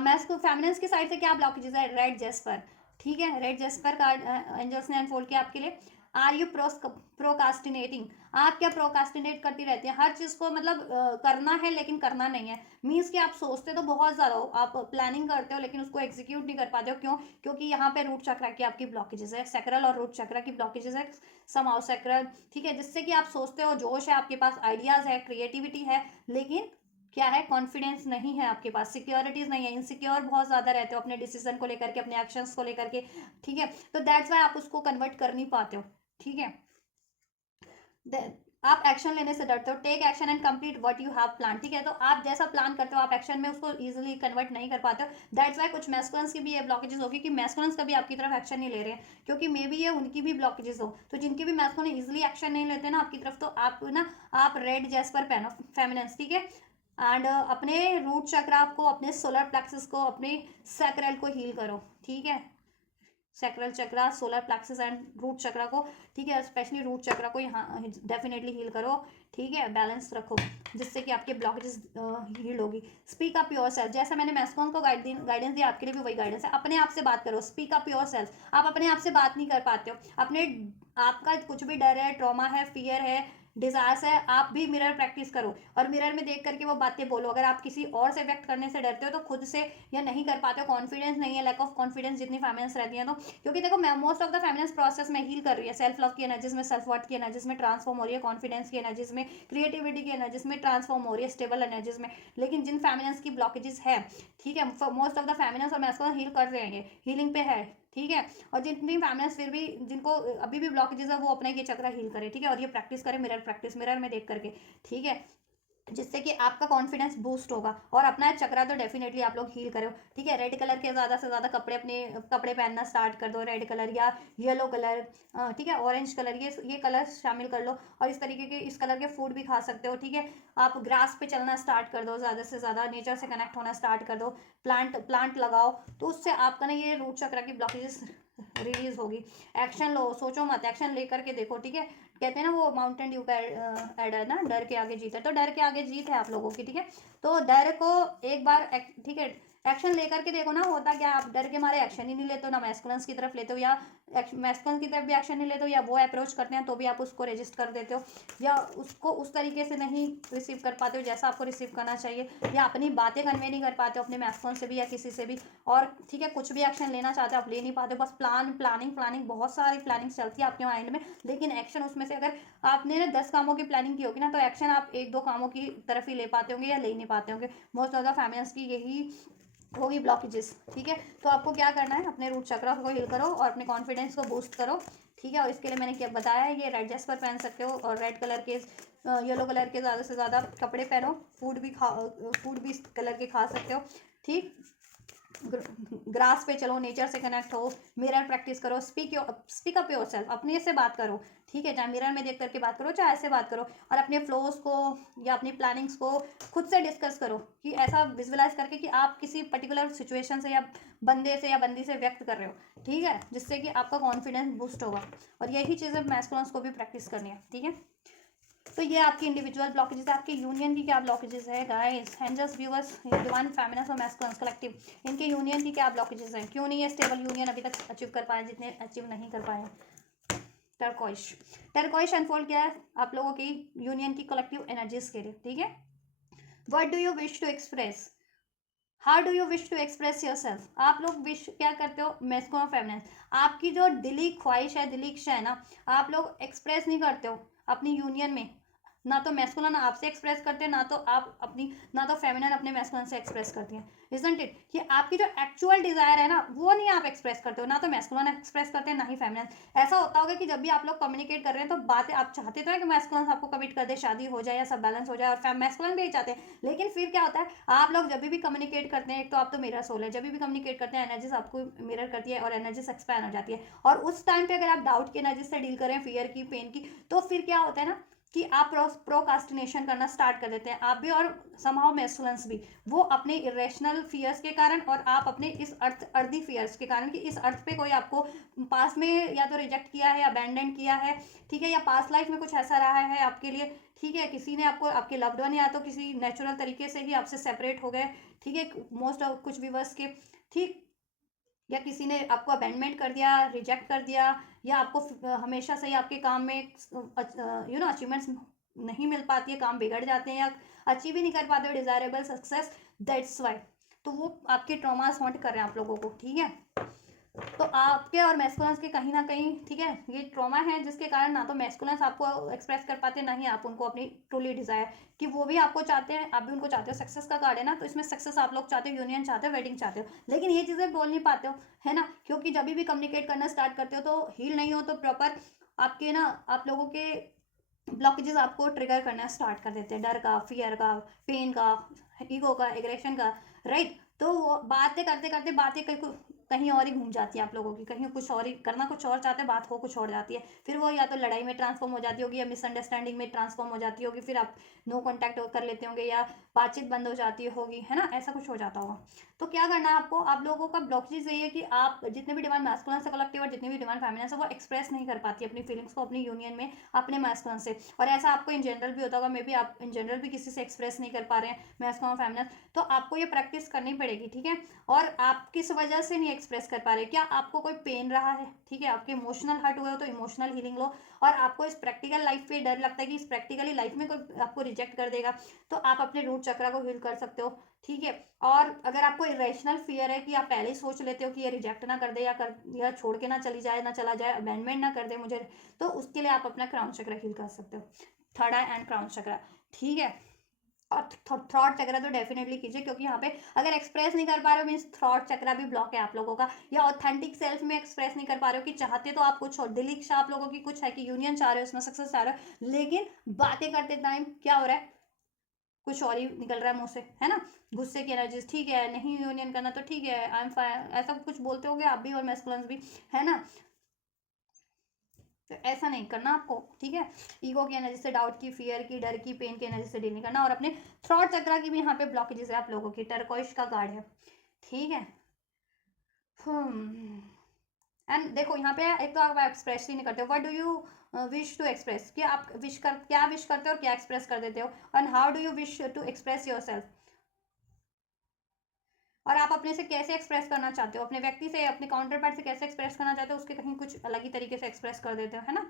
मैस्कुलिन फेमिनिन्स की साइड से क्या ब्लॉकेजेस है, रेड जेस्पर, ठीक है। रेड जेस्पर कार्ड एंजल्स ने अनफोल्ड किया आपके लिए। आर यू प्रोकास्टिनेटिंग, आप क्या प्रोकास्टिनेट करती रहती हैं हर चीज़ को, मतलब करना है लेकिन करना नहीं है। मीन्स कि आप सोचते तो बहुत ज़्यादा हो, आप प्लानिंग करते हो लेकिन उसको एग्जीक्यूट नहीं कर पाते हो, क्यों? क्योंकि यहाँ पे रूट चक्र की आपकी ब्लॉकेजेस है, सेक्रल और रूट चक्र की ब्लॉकेजेस है, समाउ सेक्रल, ठीक है। जिससे कि आप सोचते हो, जोश है आपके पास, आइडियाज़ है, क्रिएटिविटी है, लेकिन क्या है, कॉन्फिडेंस नहीं है आपके पास, सिक्योरिटीज नहीं है, इनसिक्योर बहुत ज़्यादा रहते हो अपने डिसीजन को लेकर के, अपने एक्शंस को लेकर के, ठीक है। तो दैट्स वाई आप उसको कन्वर्ट कर नहीं पाते हो, ठीक है। आप एक्शन लेने से डरते हो, take action and complete what you have plan, ठीक है। तो आप जैसा प्लान करते हो आप एक्शन में उसको इजीली कन्वर्ट नहीं कर पाते हो, दैट्स वाई कुछ मैस्कुलिन्स की भी ये ब्लॉकेजेस होगी कि मैस्कुलिन्स कभी आपकी तरफ एक्शन नहीं ले रहे हैं, क्योंकि मे बी ये उनकी भी ब्लॉकेजेस हो। तो जिनकी भी मैस्कुलिन इजीली एक्शन नहीं लेते ना आपकी तरफ, तो आप ना, आप रेड जेस्पर पहनो फेमिनिन्स, ठीक है। एंड अपने रूट चक्र को, अपने सोलर प्लेक्सस को, अपने सैक्रल को हील करो, ठीक है। Sacral chakra, solar plexus and root chakra को, ठीक है, स्पेशली रूट चक्रा को यहाँ डेफिनेटली हील करो, ठीक है। बैलेंस रखो जिससे कि आपके ब्लॉकेजेस हील होगी। स्पीक अप योर सेल्फ, जैसा मैंने मैस्कॉन को गाइडेंस दिया आपके लिए भी वही गाइडेंस है, अपने आप से बात करो। स्पीक अप योर सेल्फ, आप अपने आप से बात नहीं कर पाते हो, अपने आपका कुछ भी डर है, ट्रॉमा है, फियर है, डिजायर्स है, आप भी मिरर प्रैक्टिस करो और मिरर में देख करके वो बातें बोलो। अगर आप किसी और से व्यक्त करने से डरते हो तो खुद से या नहीं कर पाते हो, कॉन्फिडेंस नहीं है, लैक ऑफ कॉन्फिडेंस जितनी फेमिनिन्स रहती है, तो क्योंकि देखो most of the feminines process में हील कर रही है, सेल्फ लव की एनर्जीज में, सेल्फ वर्थ की एनर्जीज में ट्रांसफॉर्म हो रही है, कॉन्फिडेंस की एनर्जीज में, क्रिएटिविटी की एनर्जीज में ट्रांसफॉर्म हो रही है, स्टेबल एनर्जीज में। लेकिन जिन फेमिनिन्स की ब्लॉकेजेस है, ठीक है, मोस्ट ऑफ द फेमिनिन्स और मैस्कुलिन हील कर रहे हैं, हीलिंग पे है, ठीक है। और जितनी फेमिनिन्स फिर भी जिनको अभी भी ब्लॉकेजेस है वो अपने ये चक्र हील करे, ठीक है। और ये प्रैक्टिस करें, मिरर प्रैक्टिस, मिरर में देख करके, ठीक है, जिससे कि आपका कॉन्फिडेंस बूस्ट होगा और अपना चक्रा तो डेफिनेटली आप लोग हील करो, ठीक है। रेड कलर के ज़्यादा से ज़्यादा कपड़े, अपने कपड़े पहनना स्टार्ट कर दो, रेड कलर या येलो कलर, ठीक है, ऑरेंज कलर, ये कलर शामिल कर लो। और इस तरीके के इस कलर के फूड भी खा सकते हो, ठीक है। आप ग्रास पे चलना स्टार्ट कर दो, ज़्यादा से ज़्यादा नेचर से कनेक्ट होना स्टार्ट कर दो, प्लांट लगाओ, तो उससे आपका ना ये रूट चक्र की ब्लॉकेजेस रिलीज होगी। एक्शन लो, सोचो मत, एक्शन लेकर के देखो, ठीक है। कहते हैं ना वो माउंटेन ड्यू का एड है ना, डर के आगे जीत है, तो डर के आगे जीत है आप लोगों की, ठीक है। तो डर को एक बार ठीक है एक्शन लेकर के देखो ना, होता क्या, आप डर के मारे एक्शन ही नहीं लेते हो, ना मैस्कुलिन्स की तरफ लेते हो, या मैस्कुलिन की तरफ भी एक्शन नहीं लेते हो, या वो अप्रोच करते हैं तो भी आप उसको रजिस्ट कर देते हो, या उसको उस तरीके से नहीं रिसीव कर पाते हो जैसा आपको रिसीव करना चाहिए, या अपनी बातें कन्वे नहीं कर पाते हो अपने मैस्कुलिन से भी या किसी से भी, और ठीक है कुछ भी एक्शन लेना चाहते हो आप ले नहीं पाते हो, बस प्लानिंग बहुत सारी प्लानिंग चलती है आपके माइंड में, लेकिन एक्शन उसमें से अगर आपने ना 10 कामों की प्लानिंग की होगी ना, तो एक्शन आप 1-2 कामों की तरफ ही ले पाते होंगे या ले नहीं पाते होंगे। मोस्ट ऑफ द फैमिलीज की यही होगी ब्लॉकेजेस, ठीक है। तो आपको क्या करना है, अपने रूट चक्रा को हील करो और अपने कॉन्फिडेंस को बूस्ट करो, ठीक है। और इसके लिए मैंने क्या बताया है, ये रेड जैस्पर पहन सकते हो और रेड कलर के येलो कलर के ज़्यादा से ज़्यादा कपड़े पहनो, फूड भी इस कलर के खा सकते हो, ठीक। ग्रास पे चलो, नेचर से कनेक्ट हो, मिरर प्रैक्टिस करो, स्पीक अप योर सेल्फ, अपने से बात करो, ठीक है। चाहे मिरर में देख करके बात करो, चाहे ऐसे बात करो, और अपने फ्लोज को या अपनी प्लानिंग्स को खुद से डिस्कस करो, कि ऐसा विजुअलाइज करके कि आप किसी पर्टिकुलर सिचुएशन से या बंदे से या बंदी से व्यक्त कर रहे हो, ठीक है, जिससे कि आपका कॉन्फिडेंस बूस्ट होगा। और यही चीज़ें मैस्कुलिन्स को भी प्रैक्टिस करनी है, ठीक है। तो ये आपकी इंडिविजुअल ब्लॉकेजेस है। आपके यूनियन की क्या ब्लॉकेजेस है guys, angels, viewers, divine feminines और मैस्कुलिन्स कलेक्टिव, इनके यूनियन की क्या ब्लॉकेजेस हैं, क्यों नहीं ये स्टेबल यूनियन अभी तक अचीव कर पाए, जितने अचीव नहीं कर पाए। टर्कोइश अनफोल्ड किया है आप लोगों की यूनियन की कलेक्टिव एनर्जीज के लिए, ठीक है। What do you wish to express, how do you wish to express yourself, आप लोग विश क्या करते हो, मैस्कुलिन और फेमिनिन, आपकी जो दिली ख्वाहिश है, दिली इच्छा है ना, आप लोग एक्सप्रेस नहीं करते हो अपनी यूनियन में, ना तो मैस्कुलिन आपसे एक्सप्रेस करते हैं, ना तो फेमिनिन अपने मैस्कुलिन से एक्सप्रेस करती हैं, इजंट इट, कि आपकी जो एक्चुअल डिजायर है ना, वो नहीं आप एक्सप्रेस करते हो, ना तो मैस्कुलिन एक्सप्रेस करते हैं, ना ही फेमिनिन। ऐसा होता होगा कि जब भी आप लोग कम्युनिकेट कर रहे हैं तो बातें आप चाहते तो है कि मैस्कुलिन आपको कमिट कर दे, शादी हो जाए या सब बैलेंस हो जाए, और मैस्कुलिन भी यही चाहते हैं, लेकिन फिर क्या होता है, आप लोग जब भी कम्युनिकेट करते हैं, एक तो आप तो मिरर सोल है, जब भी कम्युनिकेट करते हैं एनर्जीज आपको मिरर करती है और एनर्जीज एक्सपैंड हो जाती है, और उस टाइम पे अगर आप डाउट की एनर्जी से डील करें, फियर की, पेन की, तो फिर क्या होता है ना कि आप प्रोकास्टिनेशन करना स्टार्ट कर देते हैं, आप भी और समहाउ मैस्कुलिन्स भी, वो अपने इरेशनल फियर्स के कारण और आप अपने इस अर्दी फियर्स के कारण, कि इस अर्थ पे कोई आपको पास में या तो रिजेक्ट किया है, अबैंडन किया है, ठीक है, या पास्ट लाइफ में कुछ ऐसा रहा है आपके लिए, ठीक है, किसी ने आपको, आपके लव्ड वन या तो किसी नेचुरल तरीके से ही आपसे सेपरेट हो गए, ठीक है, मोस्ट ऑफ कुछ व्यूअर्स के, ठीक, या किसी ने आपको अबेंडमेंट कर दिया, रिजेक्ट कर दिया, या आपको हमेशा से ही आपके काम में अचीवमेंट्स नहीं मिल पाती है, काम बिगड़ जाते हैं या अचीव ही नहीं कर पाते हो डिजायरेबल सक्सेस, दैट्स वाई, तो वो आपके ट्रॉमास हॉन्ट कर रहे हैं आप लोगों को, ठीक है। तो आपके और मैस्कुलिन्स के कहीं ना कहीं, ठीक है, ये ट्रॉमा है जिसके कारण ना तो मैस्कुलिन्स आपको एक्सप्रेस कर पाते, ना ही आप उनको अपनी ट्रूली डिजायर, कि वो भी आपको चाहते हैं, आप भी उनको चाहते हो, सक्सेस का कार्ड है ना, तो इसमें सक्सेस आप लोग चाहते हो, यूनियन चाहते हो, वेडिंग चाहते हो, लेकिन ये चीज़ें बोल नहीं पाते हो, है ना, क्योंकि जब भी कम्युनिकेट करना स्टार्ट करते हो तो हील नहीं हो तो प्रॉपर आपके ना, आप लोगों के ब्लॉकेजेस आपको ट्रिगर करना स्टार्ट कर देते हैं, डर का, फियर का, पेन का, ईगो का, एग्रेशन का, राइट। तो वो बातें करते करते बातें कहीं और ही घूम जाती है आप लोगों की, कहीं कुछ और ही करना, कुछ और चाहते हैं, बात हो कुछ और जाती है, फिर वो या तो लड़ाई में ट्रांसफॉर्म हो जाती होगी, या मिसअंडरस्टैंडिंग में ट्रांसफॉर्म हो जाती होगी, फिर आप नो कॉन्टैक्ट कर लेते होंगे, या बातचीत बंद हो जाती होगी, है ना, ऐसा कुछ हो जाता होगा। तो क्या करना है आपको, आप लोगों का ब्लॉकेज यही है कि आप जितने भी डिवाइन मैस्कुलिन से कलेक्टिव और जितने भी डिवाइन फेमिनिन है, वो एक्सप्रेस नहीं कर पाती अपनी फीलिंग्स को अपनी यूनियन में अपने मैस्कुलिन से, और ऐसा आपको इन जनरल भी होता होगा, मे बी आप इन जनरल भी किसी से एक्सप्रेस नहीं कर पा रहे हैं मैस्कुलिन फेमिनिन, तो आपको ये प्रैक्टिस करनी पड़ेगी, ठीक है। और आप किस वजह से नहीं एक्सप्रेस कर पा रहे, क्या आपको कोई पेन रहा है, ठीक है, आपके इमोशनल हर्ट हुए हो तो इमोशनल हीलिंग लो, और आपको इस प्रैक्टिकल लाइफ पे डर लगता है कि इस प्रैक्टिकली लाइफ में कोई आपको रिजेक्ट कर देगा, तो आप अपने रूट चक्रा को हील कर सकते हो, ठीक है। और अगर आपको इरेशनल फियर है कि आप पहले ही सोच लेते हो कि ये रिजेक्ट ना कर दे, या छोड़ के ना चली जाए, ना चला जाए, अबैंडमेंट ना कर दे मुझे, तो उसके लिए आप अपना क्राउन चक्रा हील कर सकते हो, थर्ड आई एंड क्राउन चक्रा, ठीक है। और थॉट चक्रा तो डेफिनेटली कीजिए, क्योंकि यहाँ पे अगर एक्सप्रेस नहीं कर पा रहे हो मीन्स थॉट चक्रा भी ब्लॉक है आप लोगों का, या ऑथेंटिक सेल्फ में एक्सप्रेस नहीं कर पा रहे हो, कि चाहते तो आप कुछ और, दिल इच्छा आप लोगों की कुछ है कि यूनियन चाह रहे हो, इसमें सक्सेस चाह रहे हो, लेकिन बातें करते टाइम क्या हो रहा है, कुछ और ही निकल रहा है मुंह से, है ना, गुस्से की एनर्जीज, ठीक है, नहीं यूनियन करना तो ठीक है, आई एम फाइन, ऐसा कुछ बोलते होगे आप भी और मैस्कुलिन्स भी, है ना, तो ऐसा नहीं करना आपको, ठीक है। ईगो की एनर्जी से, डाउट की, फियर की, डर की, पेन की एनर्जी से डील नहीं करना, और अपने थ्रॉट चक्रा की भी यहाँ पे ब्लॉकेजेस है आप लोगों की, टर्कोइश का कार्ड है, ठीक है। एंड देखो यहाँ पे एक तो आप एक्सप्रेस ही नहीं करते हो, what do you wish to express, क्या आप क्या विश करते हो और क्या एक्सप्रेस कर देते हो, and how do you wish to express yourself, और आप अपने से कैसे एक्सप्रेस करना चाहते हो, अपने व्यक्ति से, अपने काउंटर पार्ट से कैसे एक्सप्रेस करना चाहते हो, उसके कहीं कुछ अलग ही तरीके से एक्सप्रेस कर देते हो, है ना।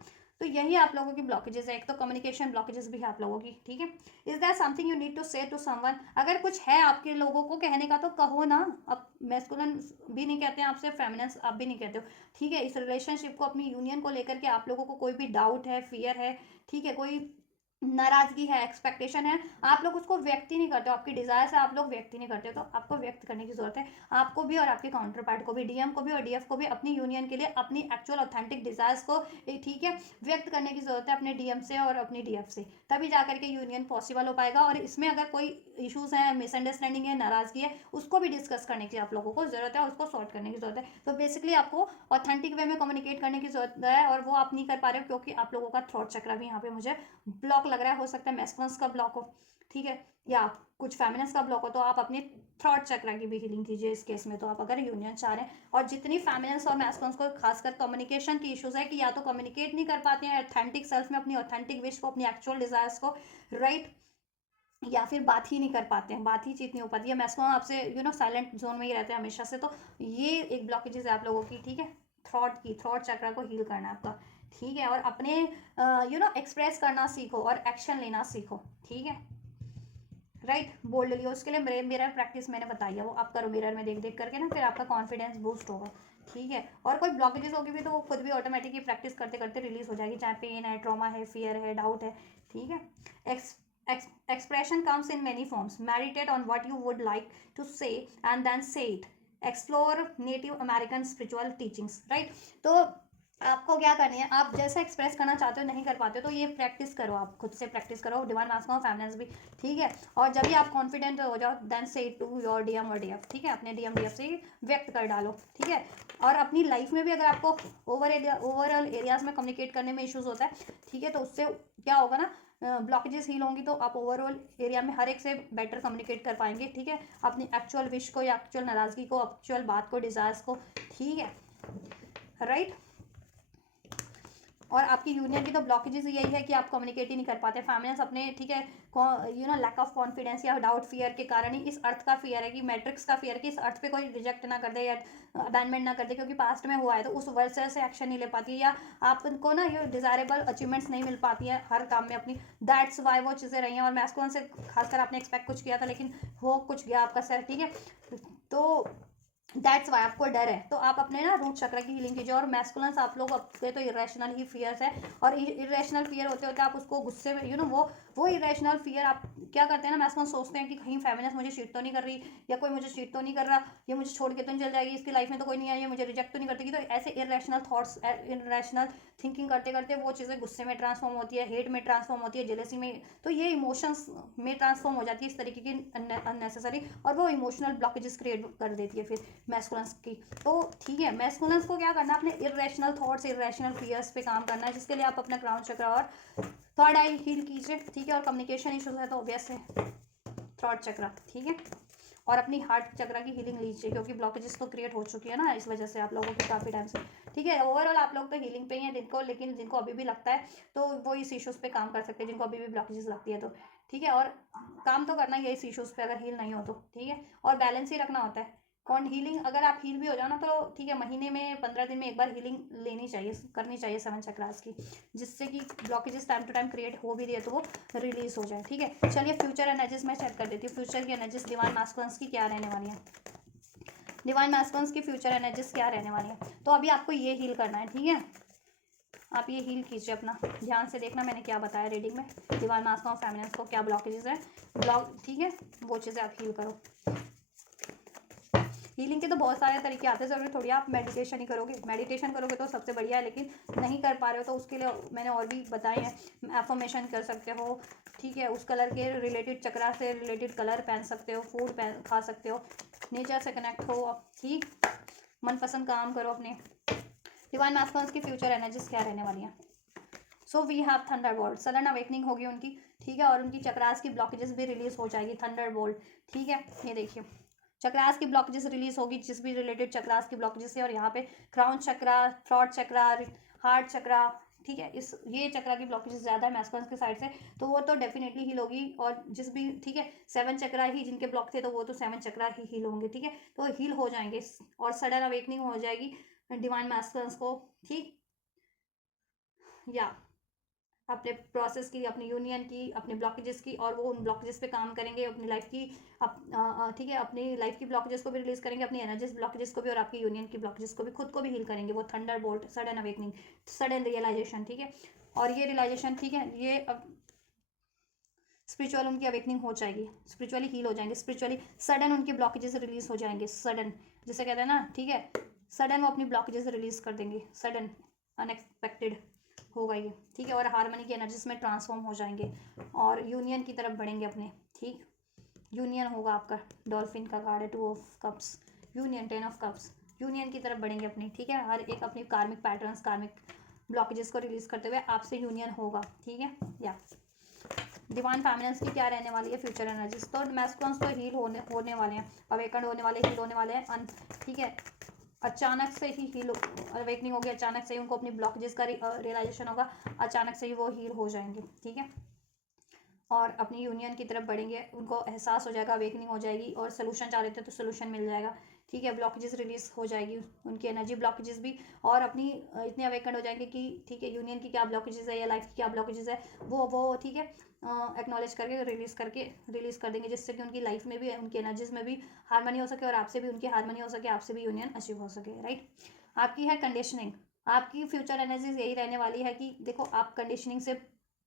तो यही आप लोगों की ब्लॉकेजेस है, एक तो कम्युनिकेशन ब्लॉकेजेस भी है आप लोगों की, ठीक है। Is that something you need to say to someone, अगर कुछ है आपके लोगों को कहने का तो कहो ना, अब मैस्कुलिन भी नहीं कहते हैं आपसे, फेमिनिन आप भी नहीं कहते हो, ठीक है। इस रिलेशनशिप को, अपनी यूनियन को लेकर के आप लोगों को कोई भी डाउट है, फियर है, ठीक है, कोई नाराजगी है, एक्सपेक्टेशन है, आप लोग उसको व्यक्त ही नहीं करते हो, आपकी डिजायर है आप लोग व्यक्त ही नहीं करते, तो आपको व्यक्त करने की जरूरत है, आपको भी और आपके काउंटर पार्ट को भी, डीएम को भी और डीएफ को भी अपनी यूनियन के लिए अपनी एक्चुअल ऑथेंटिक डिजायर्स को ठीक है व्यक्त करने की जरूरत है अपने डीएम से और अपनी डीएफ से, तभी जाकर के यूनियन पॉसिबल हो पाएगा। और इसमें अगर कोई इशूज है, मिसअंडरस्टैंडिंग है, नाराजगी है, उसको भी डिस्कस करने की आप लोगों को जरूरत है और उसको सॉर्ट करने की जरूरत है। तो बेसिकली आपको ऑथेंटिक वे में कम्युनिकेट करने की जरूरत है और वो आप नहीं कर पा रहे हो क्योंकि आप लोगों का थ्रोट चक्र भी यहाँ पे मुझे ब्लॉक लग रहा है, हो सकता है मैस्कुलिन्स का ब्लॉक हो, ठीक है, या कुछ फेमिनिन्स का ब्लॉक हो, तो आप अपने थ्रॉट चक्र की भी हीलिंग कीजिए इस केस में। तो आप अगर यूनियन चाह रहे हैं, और जितनी फेमिनिन्स और मैस्कुलिन्स को खासकर कम्युनिकेशन की इश्यूज है कि या तो कम्युनिकेट नहीं कर पाते हैं ऑथेंटिक सेल्फ में अपनी ऑथेंटिक विश को, अपनी एक्चुअल डिजायर्स को, राइट, या फिर बात ही नहीं कर पाते हैं, बात ही चीत नहीं हो पाती है, मैस्कुलिन आपसे साइलेंट जोन में ही रहते हैं हमेशा से, तो ये एक ब्लॉकेजेस है आप लोगों की, ठीक है, थ्रॉट चक्र को हील करना है आपका, ठीक है, और अपने एक्सप्रेस करना सीखो और एक्शन लेना सीखो, ठीक है, राइट, बोल्डली। उसके लिए मिरर प्रैक्टिस मैंने बताई है, वो आप करो मिरर में देख देख करके ना, फिर आपका कॉन्फिडेंस बूस्ट होगा, ठीक है। और कोई ब्लॉकेजेस होगी भी तो वो खुद भी ऑटोमेटिकली प्रैक्टिस करते करते रिलीज हो जाएगी, चाहे पेन है, ट्रॉमा है, फियर है, डाउट है, ठीक है। Expression comes in many forms, meditate on what you would like to say and then say it, explore native American spiritual teachings, right. तो आपको क्या करनी है, आप जैसा एक्सप्रेस करना चाहते हो नहीं कर पाते हो तो ये प्रैक्टिस करो, आप खुद से प्रैक्टिस करो, डिवाइन मास्क फेमिनिन्स भी, ठीक है। और जब भी आप कॉन्फिडेंट हो जाओ then say it to your DM और डीएफ, ठीक है, अपने डीएम डीएफ से व्यक्त कर डालो, ठीक है। और अपनी लाइफ में भी अगर आपको ओवरऑल एरियाज में कम्युनिकेट करने में इश्यूज होता है, ठीक है, तो उससे क्या होगा ना, ब्लॉकेजेस हील होंगी तो आप ओवरऑल एरिया में हर एक से बेटर कम्युनिकेट कर पाएंगे, ठीक है, अपनी एक्चुअल विश को या एक्चुअल नाराजगी को, एक्चुअल बात को, डिजायर्स को, ठीक है, राइट। और आपकी यूनियन की तो ब्लॉकेजेस यही है कि आप कम्युनिकेट ही नहीं कर पाते, फैमिलीज अपने, ठीक है, लैक ऑफ कॉन्फिडेंस या डाउट फियर के कारण ही, इस अर्थ का फियर है कि मैट्रिक्स का फियर है कि इस अर्थ पे कोई रिजेक्ट ना कर दे या अबैंडमेंट ना कर दे क्योंकि पास्ट में हुआ है, तो उस वजह से एक्शन नहीं ले पाती है, या आपको ना ये डिजायरेबल अचीवमेंट्स नहीं मिल पाती है हर काम में अपनी, दैट्स वाई वो चीज़ें रही हैं। और मैस्कुलिन से खासकर आपने एक्सपेक्ट कुछ किया था लेकिन हो कुछ गया आपका सर, ठीक है, तो दैट्स वाई आपको डर है, तो आप अपने ना रूट चक्र की हीलिंग कीजिए। और मैस्कुलिन्स आप लोग अपने तो इरेशनल ही फियर्स है, और इरेशनल फियर होते होते आप उसको गुस्से में वो इरेशनल फियर आप क्या करते हैं ना, मैस्कुलिन सोचते हैं कि कहीं फेमिनिस्ट मुझे चीट तो नहीं कर रही, या कोई मुझे चीट तो नहीं कर रहा, ये मुझे छोड़ के तो नहीं चल जाएगी, इसकी लाइफ में तो कोई नहीं है, ये मुझे रिजेक्ट तो नहीं करती, तो ऐसे इरेशनल थॉट्स, इरेशनल थिंकिंग करते करते वो चीज़ें गुस्से में ट्रांसफॉर्म होती है, हेट में ट्रांसफॉर्म होती है, जेलेसी में, तो ये इमोशंस में ट्रांसफॉर्म हो जाती है इस तरीके की अननेसेसरी, और वो इमोशनल ब्लॉकेजेस क्रिएट कर देती है फिर मैस्कुलिन्स की। तो ठीक है, मैस्कुलिन्स को क्या करना है, अपने इरेशनल थॉट्स, इरेशनल फियर्स पे काम करना है, जिसके लिए आप अपना क्राउन चक्र और थर्ड आई हील कीजिए, ठीक है। और कम्युनिकेशन इशूज है तो ऑब्वियस है थ्रॉट चक्र, ठीक है। और अपनी हार्ट चक्र की हीलिंग लीजिए क्योंकि ब्लॉकेजेस तो क्रिएट हो चुकी है ना इस वजह से आप लोगों की काफ़ी टाइम से, ठीक है। ओवरऑल आप लोग तो हीलिंग पे ही हैं जिनको, लेकिन जिनको अभी भी लगता है तो वो इस इशूज़ पे काम कर सकते हैं, जिनको अभी भी ब्लॉकेजेस लगती है तो, ठीक है। और काम तो करना ही है इस इशूज़ पे अगर हील नहीं हो तो, ठीक है। और बैलेंस ही रखना होता है, कौन हीलिंग अगर आप हील भी हो जाओ ना तो ठीक है, महीने में 15 दिन में एक बार हीलिंग लेनी चाहिए, करनी चाहिए 7 चक्रास की, जिससे कि blockages time to time create हो भी रही है तो वो रिलीज हो जाए, ठीक है। चलिए फ्यूचर एनर्जीज मैं चेक कर देती हूँ, फ्यूचर की एनर्जीज डिवाइन मास्कुलिन्स की क्या रहने वाली है, डिवाइन मास्कुलिन्स की फ्यूचर एनर्जीज क्या रहने वाली है। तो अभी आपको ये हील करना है, ठीक है, आप ये हील कीजिए अपना, ध्यान से देखना मैंने क्या बताया रीडिंग में, डिवाइन मास्कुलिन फेमिनिन्स को क्या ब्लॉकेजेस है, ठीक है, वो चीज़ें आप हील करो। हीलिंग के तो बहुत सारे तरीके आते हैं, ज़रूरी थोड़ी आप मेडिटेशन ही करोगे, मेडिटेशन करोगे तो सबसे बढ़िया है, लेकिन नहीं कर पा रहे हो तो उसके लिए मैंने और भी बताए हैं, एफर्मेशन कर सकते हो, ठीक है, उस कलर के रिलेटेड चक्रा से रिलेटेड कलर पहन सकते हो, फूड खा सकते हो, नेचर से कनेक्ट हो, ठीक, मनपसंद काम करो अपने। डिवाइन मास्कुलिन्स की फ्यूचर एनर्जीज क्या रहने वाली हैं। So we have thunderbolt, sudden awakening होगी उनकी, ठीक है, और उनकी चक्रास की ब्लॉकेजेस भी रिलीज हो जाएगी, थंडरबोल्ट, ठीक है। ये देखिए चक्रास की ब्लॉकेजेस रिलीज होगी, जिस भी रिलेटेड चक्रास की ब्लॉकेजेस है, और यहाँ पे क्राउन चक्रा, थ्रॉट चक्रा, हार्ट चक्रा, ठीक है, इस ये चक्रा की ब्लॉकेजेस ज़्यादा है मैस्कुलिन के साइड से, तो वो तो डेफिनेटली हील होगी। और जिस भी, ठीक है, 7 चक्रा ही जिनके ब्लॉक थे तो वो तो 7 चक्रा ही हील होंगे, ठीक है, तो हील हो जाएंगे और सडन अवेकनिंग हो जाएगी डिवाइन मैस्कुलिन्स को, ठीक, या अपने प्रोसेस की, अपनी यूनियन की, अपने ब्लॉकेजेस की, और वो उन ब्लॉकेजेस पे काम करेंगे अपनी लाइफ की, ठीक है, अपनी लाइफ की ब्लॉकेजेस को भी रिलीज करेंगे, अपनी एनर्जीज ब्लॉकेजेस को भी, और आपकी यूनियन की ब्लॉकेजेस को भी, खुद को भी हील करेंगे। वो thunderbolt, sudden awakening, sudden realisation, ठीक है। और ये रियलाइजेशन, ठीक है, ये अब स्पिरिचुअल उनकी अवेकनिंग हो जाएगी, स्पिरिचुअली हील हो जाएंगे, स्पिरिचुअली सडन उनके ब्लॉकेजेस रिलीज हो जाएंगे, सडन, जैसे कहते हैं ना, ठीक है, सडन वो अपनी ब्लॉकेजेस रिलीज कर देंगे, सडन अनएक्सपेक्टेड होगा ये, ठीक है, और हार्मनी की एनर्जीज में ट्रांसफॉर्म हो जाएंगे और यूनियन की तरफ बढ़ेंगे अपने, ठीक, यूनियन होगा आपका, डॉल्फिन का कार्ड है 2 of cups, union 10 of cups, union की तरफ बढ़ेंगे अपनी, ठीक है, हर एक अपनी कार्मिक पैटर्न्स, कार्मिक ब्लॉकेजेस को रिलीज करते हुए आपसे यूनियन होगा, ठीक है, या डिवाइन फेमिनिन्स की क्या रहने वाली है फ्यूचर एनर्जीज, तो मैस्कुलिन्स तो हील होने वाले हैं, अवेकन होने वाले, हील होने वाले हैं, ठीक है, अचानक से ही हील अवेकनिंग होगी, अचानक से ही उनको अपनी ब्लॉकेजेस का रियलाइजेशन होगा, अचानक से ही वो हील हो जाएंगे, ठीक है, और अपनी यूनियन की तरफ बढ़ेंगे, उनको एहसास हो जाएगा, अवेकनिंग हो जाएगी, और सोल्यूशन चाह रहे थे तो सोल्यूशन मिल जाएगा, ठीक है, ब्लॉकेजेस रिलीज हो जाएगी, उनकी एनर्जी ब्लॉकेजेस भी, और अपनी इतने अवेकन हो जाएंगे कि ठीक है, यूनियन की क्या ब्लॉकेजेस है या लाइफ की क्या ब्लॉकेजेस है वो ठीक है, एक्नॉलेज करके रिलीज कर देंगे, जिससे कि उनकी लाइफ में भी, उनकी एनर्जीज में भी हारमोनी हो सके, और आपसे भी उनकी हारमोनी हो सके, आपसे भी यूनियन अचीव हो सके, राइट। आपकी है कंडीशनिंग, आपकी फ्यूचर एनर्जीज यही रहने वाली है कि देखो आप कंडीशनिंग से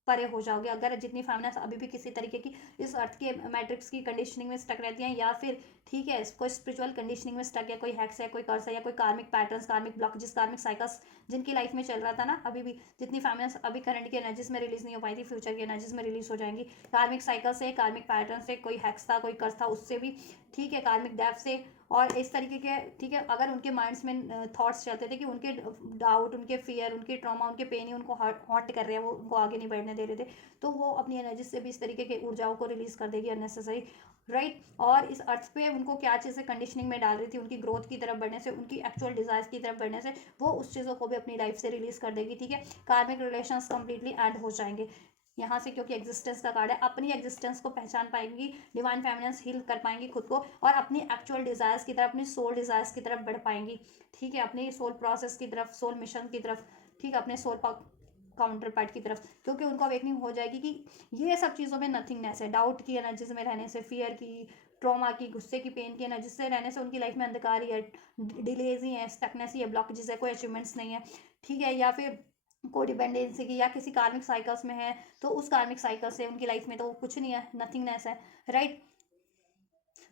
परे हो जाओगे, अगर जितनी फैमिलीज अभी भी किसी तरीके की इस अर्थ के मैट्रिक्स की कंडीशनिंग में स्टक रहती हैं, या फिर ठीक है कोई स्पिरिचुअल कंडीशनिंग में स्टक है, कोई हैक्स है, कोई कर्स है, या कोई कार्मिक पैटर्न्स, कार्मिक ब्लॉकेजेस, कार्मिक साइकिल्स जिनकी लाइफ में चल रहा था ना, अभी भी जितनी फैमिलीज अभी करंट की एनर्जीज में रिलीज नहीं हो पाई थी, फ्यूचर की एनर्जीज में रिलीज हो जाएंगी, कार्मिक साइकिल से, कार्मिक पैटर्न से, कोई हैक्स था, कोई कर्स था, उससे भी, ठीक है, कार्मिक डेथ से, और इस तरीके के, ठीक है, अगर उनके माइंड्स में थॉट्स चलते थे कि उनके डाउट, उनके फियर, उनके ट्रॉमा, उनके पेन ही उनको हॉट कर रहे हैं, वो उनको आगे नहीं बढ़ने दे रहे थे, तो वो अपनी एनर्जी से भी इस तरीके के ऊर्जाओं को रिलीज कर देगी अननेसेसरी, राइट, और इस अर्थ पे उनको क्या चीज़ें कंडीशनिंग में डाल रही थी, उनकी ग्रोथ की तरफ बढ़ने से, उनकी एक्चुअल डिजायर्स की तरफ बढ़ने से, वो उस चीज़ों को भी अपनी लाइफ से रिलीज कर देगी, ठीक है, कार्मिक रिलेशंस कंप्लीटली एंड हो जाएंगे यहाँ से, क्योंकि एग्जिस्टेंस का कार्ड है, अपनी एग्जिस्टेंस को पहचान पाएंगी, डिवाइन फेमिनिन्स हील कर पाएंगी खुद को, और अपनी एक्चुअल डिजायर्स की तरफ, अपनी सोल डिजायर्स की तरफ बढ़ पाएंगी, ठीक है, अपनी सोल प्रोसेस की तरफ, सोल मिशन की तरफ, ठीक है, अपने सोल काउंटर पार्ट की तरफ, क्योंकि उनको अवेकनिंग हो जाएगी कि ये सब चीज़ों में नथिंगनेस है, डाउट की एनर्जीज में रहने से, फियर की, ट्रॉमा की, गुस्से की, पेन की एनर्जी से रहने से उनकी लाइफ में अंधकार ही है, डिलेज ही है, स्टकनेस ही है, ब्लॉकेजेस है, कोई अचीवमेंट्स नहीं है, ठीक है, या फिर कोई डिपेंडेंसी की, या किसी कार्मिक साइकिल्स में है, तो उस कार्मिक साइकिल से उनकी लाइफ में तो कुछ नहीं है, नथिंगनेस है, राइट,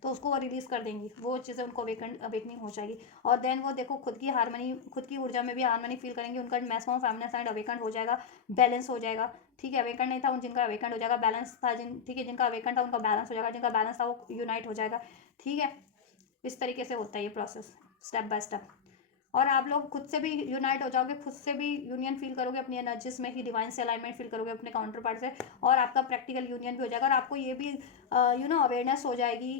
तो उसको वो रिलीज कर देंगी, वो चीज़ें उनको अवेकनिंग हो जाएगी, और देन वो देखो खुद की हारमोनी, खुद की ऊर्जा में भी हारमोनी फील करेंगे, उनका मैक्सिमम फेमिनिन साइड अवेकन हो जाएगा, बैलेंस हो जाएगा, ठीक है, अवेकन नहीं था उन जिनका अवेकन हो जाएगा, बैलेंस था ठीक है, जिनका अवेकन था उनका बैलेंस हो जाएगा, जिनका बैलेंस था वो यूनाइट हो जाएगा, ठीक है, इस तरीके से होता है ये प्रोसेस, स्टेप बाय स्टेप, और आप लोग खुद से भी यूनाइट हो जाओगे, खुद से भी यूनियन फील करोगे, अपनी एनर्जीज में ही डिवाइन से अलाइनमेंट फील करोगे अपने काउंटर पार्ट से, और आपका प्रैक्टिकल यूनियन भी हो जाएगा, और आपको ये भी अवेयरनेस हो जाएगी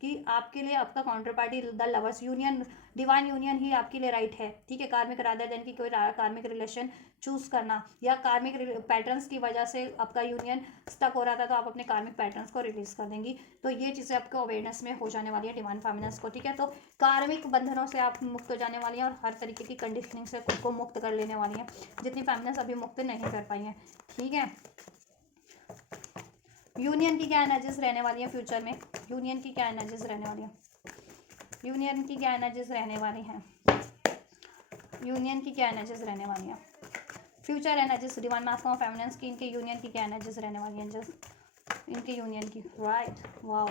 कि आपके लिए आपका counter party the lovers union, divine union ही आपके लिए राइट है, ठीक है, कार्मिक रादर देन की कोई कार्मिक रिलेशन चूज करना, या कार्मिक पैटर्न्स की वजह से आपका यूनियन स्टक हो रहा था, तो आप अपने कार्मिक पैटर्न्स को रिलीज कर देंगी, तो ये चीज़ें आपको अवेयरनेस में हो जाने वाली है डिवाइन फेमिनिन्स को, ठीक है, तो कार्मिक बंधनों से आप मुक्त हो जाने वाली हैं, और हर तरीके की कंडीशनिंग से खुद को मुक्त कर लेने वाली हैं, जितनी फेमिनिन्स अभी मुक्त नहीं कर पाई हैं, ठीक है। यूनियन की क्या एनर्जीज रहने वाली है फ्यूचर में, यूनियन की क्या एनर्जीज रहने वाली है, यूनियन की क्या एनर्जीज रहने वाली हैं, यूनियन की क्या एनर्जीज रहने वाली है, future energies divine master of feminines की, इनके यूनियन की क्या एनर्जीज रहने वाली हैं, जस्ट इनके यूनियन की, राइट, वाओ,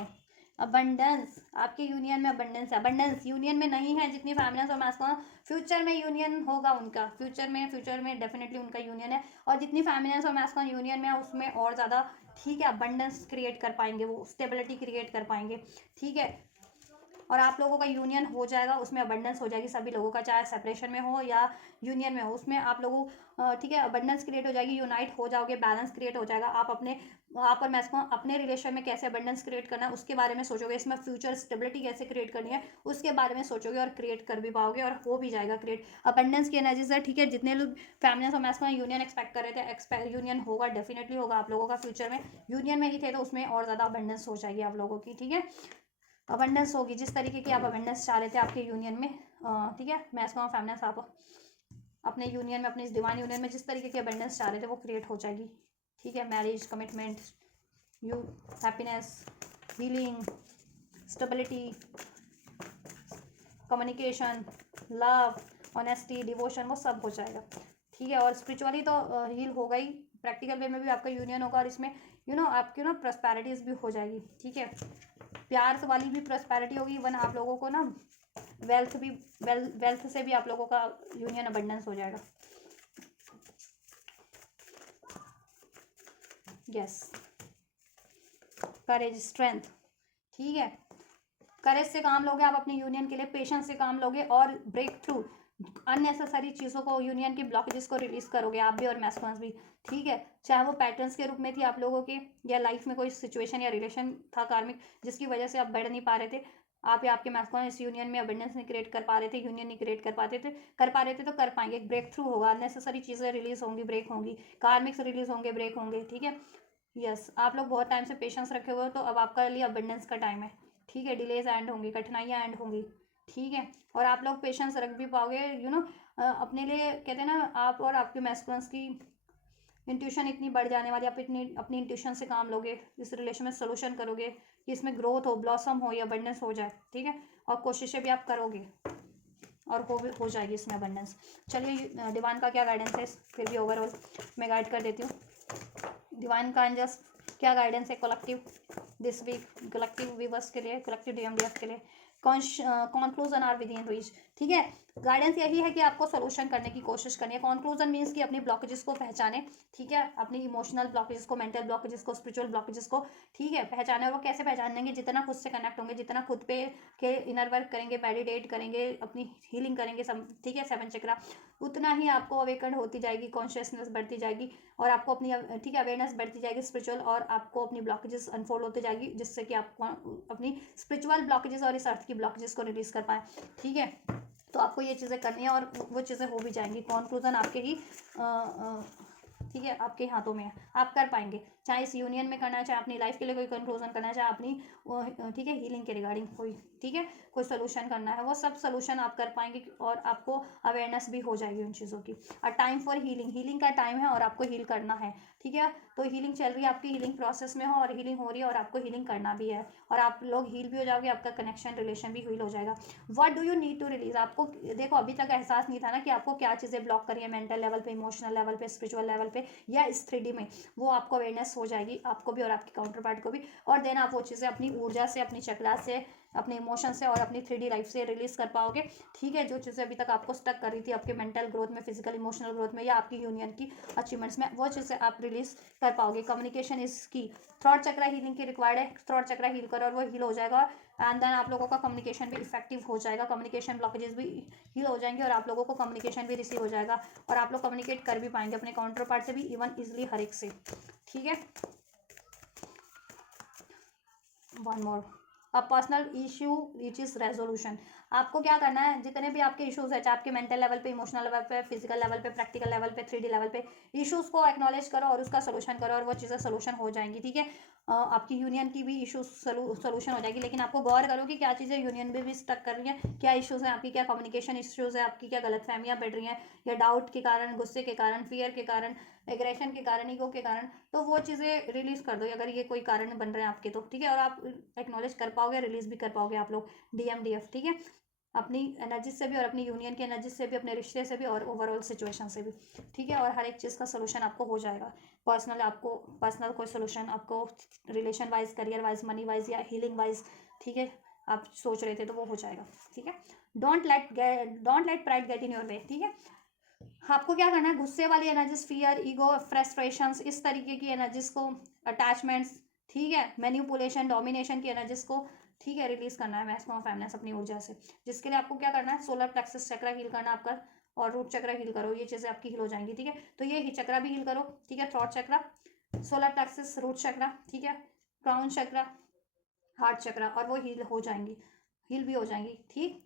अबंडेंस, आपके यूनियन में अबंडेंस है, अबंडेंस यूनियन में नहीं है जितनी फैमिलीज और मैस्कुलिन, फ्यूचर में यूनियन होगा उनका, फ्यूचर में डेफिनेटली उनका यूनियन है, और जितनी फैमिलीज और मैस्कुलिन यूनियन में है उसमें और ज़्यादा, ठीक है, अबंडेंस क्रिएट कर पाएंगे, वो स्टेबिलिटी क्रिएट कर पाएंगे, ठीक है, और आप लोगों का यूनियन हो जाएगा, उसमें अबंडेंस हो जाएगी सभी लोगों का, चाहे सेपरेशन में हो या यूनियन में हो, उसमें आप लोगों, ठीक है, अबंडेंस क्रिएट हो जाएगी, यूनाइट हो जाओगे, बैलेंस क्रिएट हो जाएगा, आप और मैस्कुलिन अपने रिलेशन में कैसे अबंडेंस क्रिएट करना है उसके बारे में सोचोगे, इसमें फ्यूचर स्टेबिलिटी कैसे क्रिएट करनी है उसके बारे में सोचोगे, और क्रिएट कर भी पाओगे, और हो भी जाएगा क्रिएट, अबंडेंस की एनर्जीज है, ठीक है, जितने लोग फैमिलीज और मैस्कुलिन यूनियन एक्सपेक्ट कर रहे थे, यूनियन होगा, डेफिनेटली होगा आप लोगों का फ्यूचर में, यूनियन में ही थे तो उसमें और ज़्यादा अबंडेंस हो जाएगी आप लोगों की, ठीक है, अबंडेंस होगी, जिस तरीके की आप अबंडेंस चाह रहे थे आपके यूनियन में, ठीक है, मैस्कुलिन फेमिनिन आप अपने यूनियन में, अपने इस डिवाइन यूनियन में जिस तरीके की अबंडेंस चाह रहे थे वो क्रिएट हो जाएगी, ठीक है, marriage, commitment, you, happiness, healing, stability, communication, love, honesty, devotion, वो सब हो जाएगा, ठीक है, और स्पिरिचुअली तो हील होगा ही, प्रैक्टिकल वे में भी आपका यूनियन होगा और इसमें आपकी प्रॉस्पेरिटीज भी हो जाएगी, ठीक है। प्यार वाली भी प्रॉस्पेरिटी होगी, इवन आप लोगों को ना वेल्थ से भी आप लोगों का यूनियन अबंडेंस हो जाएगा। यस, करेज, स्ट्रेंथ, ठीक है। करेज से काम लोगे आप अपने यूनियन के लिए, पेशेंस से काम लोगे और ब्रेक थ्रू अननेसेसरी चीज़ों को, यूनियन की ब्लॉकेजेस को रिलीज करोगे आप भी और मैस्कुलिन्स भी, ठीक है। चाहे वो पैटर्न्स के रूप में थी आप लोगों के, या लाइफ में कोई सिचुएशन या रिलेशन था कार्मिक जिसकी वजह से आप बढ़ नहीं पा रहे थे, आप या आपके मैस्कुलिन इस यूनियन में अबंडेंस नहीं क्रिएट कर पा रहे थे, यूनियन नहीं क्रिएट कर पा रहे थे तो कर पाएंगे। एक ब्रेक थ्रू होगा, अननेसेसरी चीज़ें रिलीज होंगी, ब्रेक होंगी, कार्मिक्स रिलीज होंगे, ब्रेक होंगे, ठीक है। यस, आप लोग बहुत टाइम से पेशेंस रखे हुए हो तो अब आपका लिए अबंडेंस का टाइम है, ठीक है। डिलेज एंड होंगी, कठिनाइयाँ एंड होंगी, ठीक है। और आप लोग पेशेंस रख भी पाओगे, अपने लिए कहते हैं ना, आप और आपके मैस्कुलिन्स की इंट्यूशन इतनी बढ़ जाने वाली, आप इतनी अपनी इंट्यूशन से काम लोगे, इस रिलेशन में सोल्यूशन करोगे कि इसमें ग्रोथ हो, ब्लॉसम हो या अबंडेंस हो जाए, ठीक है। और कोशिशें भी आप करोगे और हो जाएगी इसमें अबंडेंस। चलिए डिवाइन का क्या गाइडेंस है, फिर भी ओवरऑल मैं गाइड कर देती हूँ। डिवाइन का एंजल्स क्या गाइडेंस है collective this week, collective viewers के लिए, कलेक्टिव डीएमडीएफ के लिए। Conclusion are within reach, ठीक है। गाइडेंस यही है कि आपको सोल्यूशन करने की कोशिश करनी है। कॉन्क्लूजन मीन्स कि अपनी ब्लॉकेजेस को पहचाने, ठीक है, अपनी इमोशनल ब्लॉकेजेस को, मेंटल ब्लॉकेजेस को, स्पिरिचुअल ब्लॉकेजेस को, ठीक है, पहचाने। और वो कैसे पहचानेंगे, जितना खुद से कनेक्ट होंगे, जितना खुद पे के इनर वर्क करेंगे, मेडिटेट करेंगे, अपनी हीलिंग करेंगे, ठीक है, 7 चक्रा, उतना ही आपको अवेकन होती जाएगी, कॉन्शियसनेस बढ़ती जाएगी और आपको अपनी, ठीक है, अवेयरनेस बढ़ती जाएगी स्पिरिचुअल, और आपको अपनी ब्लॉकेजेस अनफोल्ड होती जाएगी, जिससे कि आप अपनी स्पिरिचुअल ब्लॉकेजेस और इस अर्थ की ब्लॉकेजेस को रिलीज कर पाएँ, ठीक है। तो आपको ये चीज़ें करनी है और वो चीज़ें हो भी जाएंगी। कॉन्क्लूजन आपके ही ठीक है, आपके हाथों में है, आप कर पाएंगे। चाहे इस यूनियन में करना है, चाहे अपनी लाइफ के लिए कोई कंक्लूजन करना है, चाहे अपनी ठीक है हीलिंग के रिगार्डिंग कोई, ठीक है, कोई सोल्यूशन करना है, वो सब सोल्यूशन आप कर पाएंगे और आपको अवेयरनेस भी हो जाएगी उन चीज़ों की। और टाइम फॉर हीलिंग, हीलिंग का टाइम है और आपको हील करना है, ठीक है। तो हीलिंग चल रही है, आपकी हीलिंग प्रोसेस में हो और हीलिंग हो रही है और आपको हीलिंग करना भी है और आप लोग हील भी हो जाओगे, आपका कनेक्शन रिलेशन भी हील हो जाएगा। What do you need to release, आपको देखो अभी तक एहसास नहीं था ना कि आपको क्या चीज़ें ब्लॉक करी है, मेंटल लेवल पे, इमोशनल लेवल पे, स्पिरिचुअल लेवल पे या इस 3D में, वो आपको अवेयरनेस हो जाएगी, आपको भी और आपके काउंटर पार्ट को भी। और देन आप वो चीज़ें अपनी ऊर्जा से, अपनी चक्रा से, अपने इमोशन से और अपनी 3D लाइफ से रिलीज कर पाओगे, ठीक है। जो चीज़ें अभी तक आपको स्टक कर रही थी आपके मेंटल ग्रोथ में, फिजिकल इमोशनल ग्रोथ में या आपकी यूनियन की अचीवमेंट्स में, वो चीज़ें आप रिलीज कर पाओगे। कम्युनिकेशन इज की, थ्रॉट चक्रा हीलिंग की रिक्वायर्ड है, थ्रॉट चक्रा हील करो और वो हील हो जाएगा एंड देन आप लोगों का कम्युनिकेशन भी इफेक्टिव हो जाएगा, कम्युनिकेशन ब्लॉकेजेस भी हील हो जाएंगे और आप लोगों को कम्युनिकेशन भी रिसीव हो जाएगा और आप लोग कम्युनिकेट कर भी पाएंगे अपने काउंटर पार्ट से भी, इवन इजिली हर एक से, ठीक है। One more, a personal issue reaches resolution, आपको क्या करना है, जितने भी आपके इश्यूज है, चाहे आपके मेंटल लेवल पे, इमोशनल लेवल पे, फिजिकल लेवल पे, प्रैक्टिकल लेवल पे, 3D लेवल पे, इश्यूज को एक्नॉलेज करो और उसका सोल्यूशन करो और वो चीज़ें सोल्यूशन हो जाएंगी, ठीक है। आपकी यूनियन की भी इशूज सोल्यूशन हो जाएगी, लेकिन आपको गौर करो कि क्या चीज़ें यूनियन में भी स्टक कर रही हैं, क्या इश्यूज हैं आपकी, क्या कम्युनिकेशन इश्यूज है आपकी, क्या गलतफहमियां बढ़ रही हैं या डाउट के कारण, गुस्से के कारण, फियर के कारण, एग्रेशन के कारण, ईगो के कारण, तो वो चीज़ें रिलीज कर दो अगर ये कोई कारण बन रहे हैं आपके तो, ठीक है। और आप एक्नॉलेज कर पाओगे, रिलीज भी कर पाओगे आप लोग DMDF, ठीक है, अपनी एनर्जी से भी और अपनी यूनियन की एनर्जी से भी, अपने रिश्ते से भी और ओवरऑल सिचुएशन से भी, ठीक है। और हर एक चीज़ का सोल्यूशन आपको हो जाएगा। पर्सनल आपको, पर्सनल कोई सोल्यूशन आपको relation wise, career wise, money wise या हीलिंग वाइज, ठीक है, आप सोच रहे थे तो वो हो जाएगा, ठीक है। Don't let pride get in your way, ठीक है। आपको क्या करना है, गुस्से वाली एनर्जीज, फियर, ईगो, फ्रस्ट्रेशंस, इस तरीके की एनर्जीज को, अटैचमेंट्स, ठीक है, मैनिपुलेशन, डोमिनेशन की एनर्जीज को, ठीक है, रिलीज करना है मैक्सिमम फेमनेस अपनी ऊर्जा से, जिसके लिए आपको क्या करना है, सोलर प्लेक्सस चक्र हील करना आपका और रूट चक्र हील करो, ये चीज़ें आपकी हील हो जाएंगी, ठीक है। तो ये ही चक्र भी हील करो, ठीक है, थ्रॉट चक्र, सोलर प्लेक्सस, रूट चक्र, ठीक है, क्राउन चक्र, हार्ट चक्र, और वो हील हो जाएंगी, हील भी हो जाएंगी, ठीक।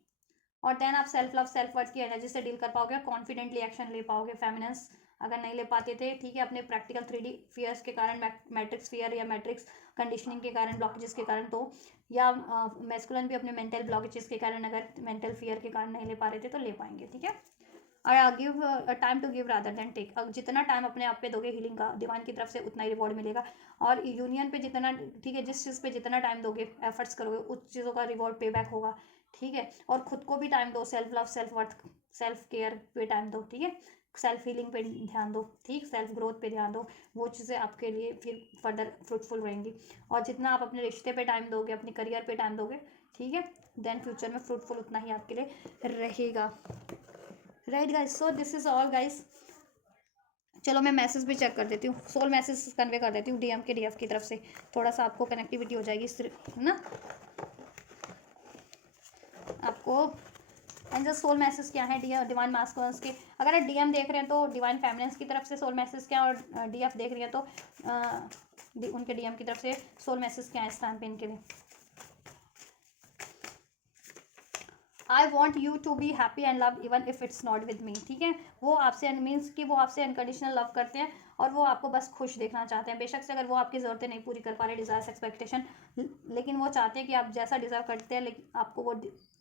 और देन आप सेल्फ लव, सेल्फ वर्थ की एनर्जी से डील कर पाओगे, कॉन्फिडेंटली एक्शन ले पाओगे, फेमिनेंस अगर नहीं ले पाते थे, ठीक है, अपने प्रैक्टिकल 3D फियर्स के कारण, मैट्रिक्स फियर या मैट्रिक्स कंडीशनिंग के कारण, ब्लॉकेजेस के कारण, तो या मैस्कुलिन भी अपने मेंटल ब्लॉकेजेस के कारण अगर मेंटल फियर के कारण नहीं ले पा रहे थे तो ले पाएंगे, ठीक है। और give time to give rather than take, जितना टाइम अपने आप पे दोगे हीलिंग का, डिवाइन की तरफ से उतना ही रिवॉर्ड मिलेगा। और यूनियन पे जितना, ठीक है, जिस चीज़ पे जितना टाइम दोगे, एफर्ट्स करोगे, उस चीज़ों का रिवॉर्ड पे बैक होगा, ठीक है। और खुद को भी टाइम दो, self love, self worth self care पे टाइम दो, ठीक है, सेल्फ हीलिंग पे ध्यान दो, ठीक, सेल्फ ग्रोथ पे ध्यान दो। वो चीज़ें आपके लिए फिर फर्दर फ्रूटफुल रहेंगी। और जितना आप अपने रिश्ते पे टाइम दोगे, अपने करियर पे टाइम दोगे, ठीक है, देन फ्यूचर में फ्रूटफुल उतना ही आपके लिए रहेगा। Right guys, so this is all guys. चलो मैं मैसेज भी चेक कर देती हूँ, सोल मैसेज कन्वे कर देती हूँ डीएम के डीएफ की तरफ से, थोड़ा सा आपको कनेक्टिविटी हो जाएगी है ना आपको। एंड जो सोल मैसेज क्या है डिवाइन मास्कुलिन्स के, अगर आप डीएम देख रहे हैं तो डिवाइन फेमिनिन्स की तरफ से सोल मैसेज क्या, और डीएफ देख रही हैं तो उनके डीएम की तरफ से सोल मैसेज क्या है इस टाइम पे इनके लिए। I want you to be happy and love even if it's not with me, ठीक है, वो आपसे मीन्स कि वो आपसे अनकंडीशनल लव करते हैं और वो आपको बस खुश देखना चाहते हैं। बेशक से अगर वो आपकी ज़रूरतें नहीं पूरी कर पा रहे, डिज़ायर्स एक्सपेक्टेशन, लेकिन वो चाहते हैं कि आप जैसा डिज़र्व करते हैं लेकिन आपको वो,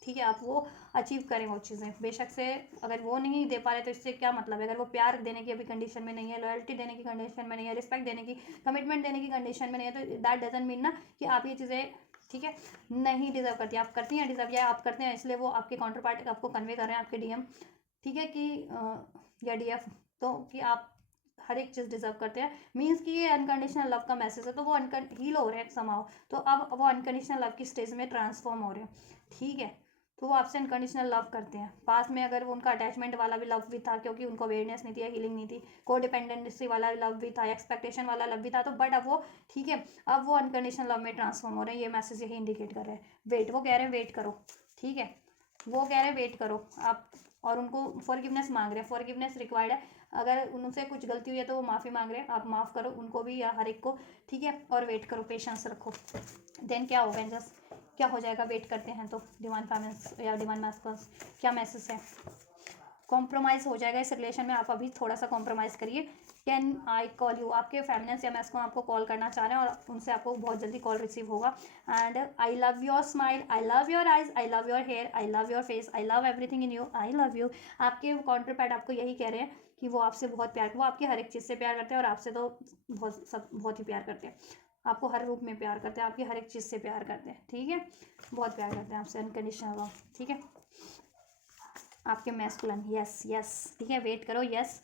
ठीक है, आप वो अचीव करें वो चीज़ें। बेशक से अगर वो नहीं दे पा रहे तो इससे क्या मतलब है, अगर वो प्यार देने की अभी कंडीशन में नहीं है, लॉयल्टी देने की कंडीशन में नहीं है, रिस्पेक्ट देने की, कमिटमेंट देने की कंडीशन में नहीं है, तो दैट डजंट मीन ना कि आप ये चीज़ें, ठीक है, नहीं डिजर्व करती। आप करती हैं डिजर्व, या आप करते हैं इसलिए वो आपके काउंटर पार्ट आपको कन्वे कर रहे हैं, आपके डीएम, ठीक है, कि या डीएफ, तो कि आप हर एक चीज़ डिजर्व करते हैं। मीन्स कि ये अनकंडीशनल लव का मैसेज है, तो वो हील हो रहे हैं समाओ, तो अब वो अनकंडीशनल लव की स्टेज में ट्रांसफॉर्म हो रहे हैं, ठीक है। तो वो आपसे अनकंडीशनल लव करते हैं। पास में अगर वो उनका अटैचमेंट वाला भी लव भी था, क्योंकि उनको अवेयरनेस नहीं थी, हीलिंग नहीं थी, को डिपेंडेंसी वाला लव भी था, एक्सपेक्टेशन वाला लव भी था, तो बट अब वो, ठीक है, अब वो अनकंडीशनल लव में ट्रांसफॉर्म हो रहे हैं। ये मैसेज यही इंडिकेट कर रहे हैं। वेट, वो कह रहे हैं वेट करो, ठीक है, वो कह रहे हैं वेट करो आप, और उनको फॉरगिवनेस मांग रहे हैं, फॉरगिवनेस रिक्वायर्ड है। अगर उनसे कुछ गलती हुई है तो वो माफ़ी मांग रहे हैं, आप माफ़ करो उनको भी या हर एक को, ठीक है, और वेट करो, पेशेंस रखो। देन क्या होगा जस्ट, क्या हो जाएगा, वेट करते हैं तो डिवाइन फेमिनिन्स या डिवाइन मैस्कुलिन्स क्या मैसेज है। कॉम्प्रोमाइज़ हो जाएगा इस रिलेशन में, आप अभी थोड़ा सा कॉम्प्रोमाइज़ करिए। कैन आई कॉल यू, आपके फेमिनिन्स या मैस्कुलिन आपको कॉल करना चाह रहे हैं और उनसे आपको बहुत जल्दी कॉल रिसीव होगा। And I love your smile, I love your eyes, I love your hair, I love your face, I love everything in you, I love you. आपके काउंटर पैड आपको यही कह रहे हैं कि वो आपसे बहुत प्यार, वो आपकी हर एक चीज़ से प्यार करते हैं और आपसे तो बहुत ही प्यार करते हैं। आपको हर रूप में प्यार करते हैं, आपकी हर एक चीज़ से प्यार करते हैं, ठीक है, बहुत प्यार करते हैं आपसे, अनकंडीशनल लव, ठीक है। आपके मैस्कुलिन, यस यस, ठीक है, वेट करो, यस,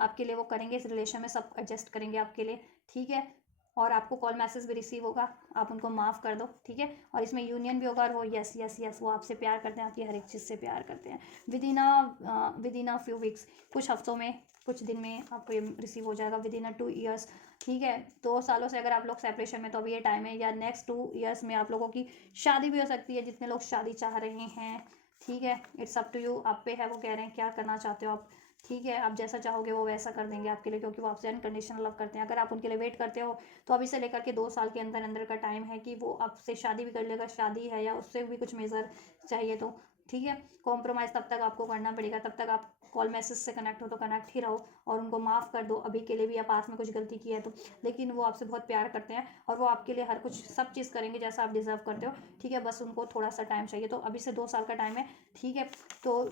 आपके लिए वो करेंगे, इस रिलेशन में सब एडजस्ट करेंगे आपके लिए, ठीक है। और आपको कॉल मैसेज भी रिसीव होगा, आप उनको माफ़ कर दो, ठीक है, और इसमें यूनियन भी होगा, और वो यस यस यस, वो आपसे प्यार करते हैं, आपकी हर एक चीज़ से प्यार करते हैं। With in a few weeks, कुछ हफ्तों में, कुछ दिन में आपको ये रिसीव हो जाएगा। विद इन अ 2 ईयर्स, ठीक है, 2 सालों से अगर आप लोग सेपरेशन में तो अभी ये टाइम है, या नेक्स्ट 2 ईयर्स में आप लोगों की शादी भी हो सकती है, जितने लोग शादी चाह रहे हैं, ठीक है, इट्स अप टू यू, आप पे है, वो कह रहे हैं क्या करना चाहते हो आप, ठीक है, आप जैसा चाहोगे वो वैसा कर देंगे आपके लिए, क्योंकि वो आपसे अनकंडीशनल लव करते हैं। अगर आप उनके लिए वेट करते हो तो अभी से लेकर के 2 साल के अंदर अंदर का टाइम है कि वो आपसे शादी भी कर लेगा, शादी है या उससे भी कुछ मेजर चाहिए तो, ठीक है। कॉम्प्रोमाइज़ तब तक आपको करना पड़ेगा, तब तक आप कॉल मैसेज से कनेक्ट हो तो कनेक्ट ही रहो, और उनको माफ़ कर दो अभी के लिए भी, या पास में कुछ गलती की है तो। लेकिन वो आपसे बहुत प्यार करते हैं और वो आपके लिए हर कुछ सब चीज़ करेंगे जैसा आप डिज़र्व करते हो, ठीक है, बस उनको थोड़ा सा टाइम चाहिए। तो अभी से 2 साल का टाइम है, ठीक है, तो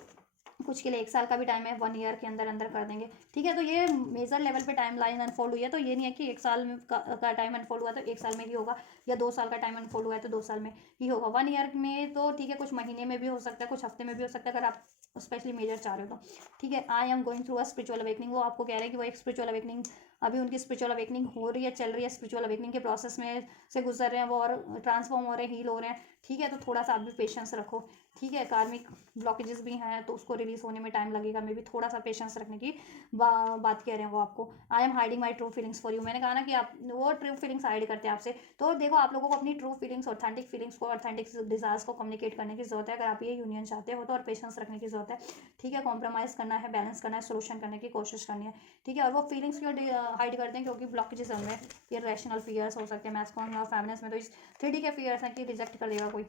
कुछ के लिए 1 साल का भी टाइम है, 1 ईयर के अंदर अंदर कर देंगे, ठीक है। तो ये मेजर लेवल पे टाइम लाइन अनफोल्ड हुई है, तो ये नहीं है कि 1 साल का टाइम अनफोल्ड हुआ तो 1 साल में ही होगा, या 2 साल का टाइम अनफोल्ड हुआ है तो 2 साल में ही होगा। 1 ईयर में तो ठीक है, कुछ महीने में भी हो सकता है, कुछ हफ्ते में भी हो सकता है, अगर आप स्पेशली मेजर चाह रहे हो तो, ठीक है। I am going through a spiritual awakening, वो आपको कह रहे हैं कि वो एक स्पिरिचुअल अवेकनिंग, अभी उनकी स्पिरिचुअल अवेकनिंग हो रही है, चल रही है, स्पिरिचुअल अवेकनिंग के प्रोसेस में से गुजर रहे हैं वो, और ट्रांसफॉर्म हो रहे हैं, हील हो रहे हैं, ठीक है। तो थोड़ा सा आप भी पेशेंस रखो, ठीक है। कार्मिक ब्लॉकेजेस भी हैं तो उसको रिलीज होने में टाइम लगेगा, मे भी थोड़ा सा पेशेंस रखने की बात कह रहे हैं वो आपको। I am hiding my true feelings for you, मैंने कहा ना कि आप वो ट्रू फीलिंग्स हाइड करते हैं आपसे, तो देखो आप लोगों को अपनी ट्रू फीलिंग्स, ऑथेंटिक फीलिंग्स को, ऑथेंटिक डिजायर्स को कम्युनिकेट करने की जरूरत है। अगर आप ये यूनियन चाहते हो तो, और पेशेंस रखने की जरूरत है, ठीक है। कॉम्प्रोमाइज़ करना है, बैलेंस करना है, सोल्यूशन करने की कोशिश करनी है, ठीक है। और वो फीलिंग्स क्यों हाइड करते हैं, क्योंकि ब्लॉकेजेस उनमें ये रैशनल फियर्स हो सकते हैं, मैस्कुलिन और फेमिनिन में तो इस 3D के फियर्स हैं कि रिजेक्ट कर देगा कोई।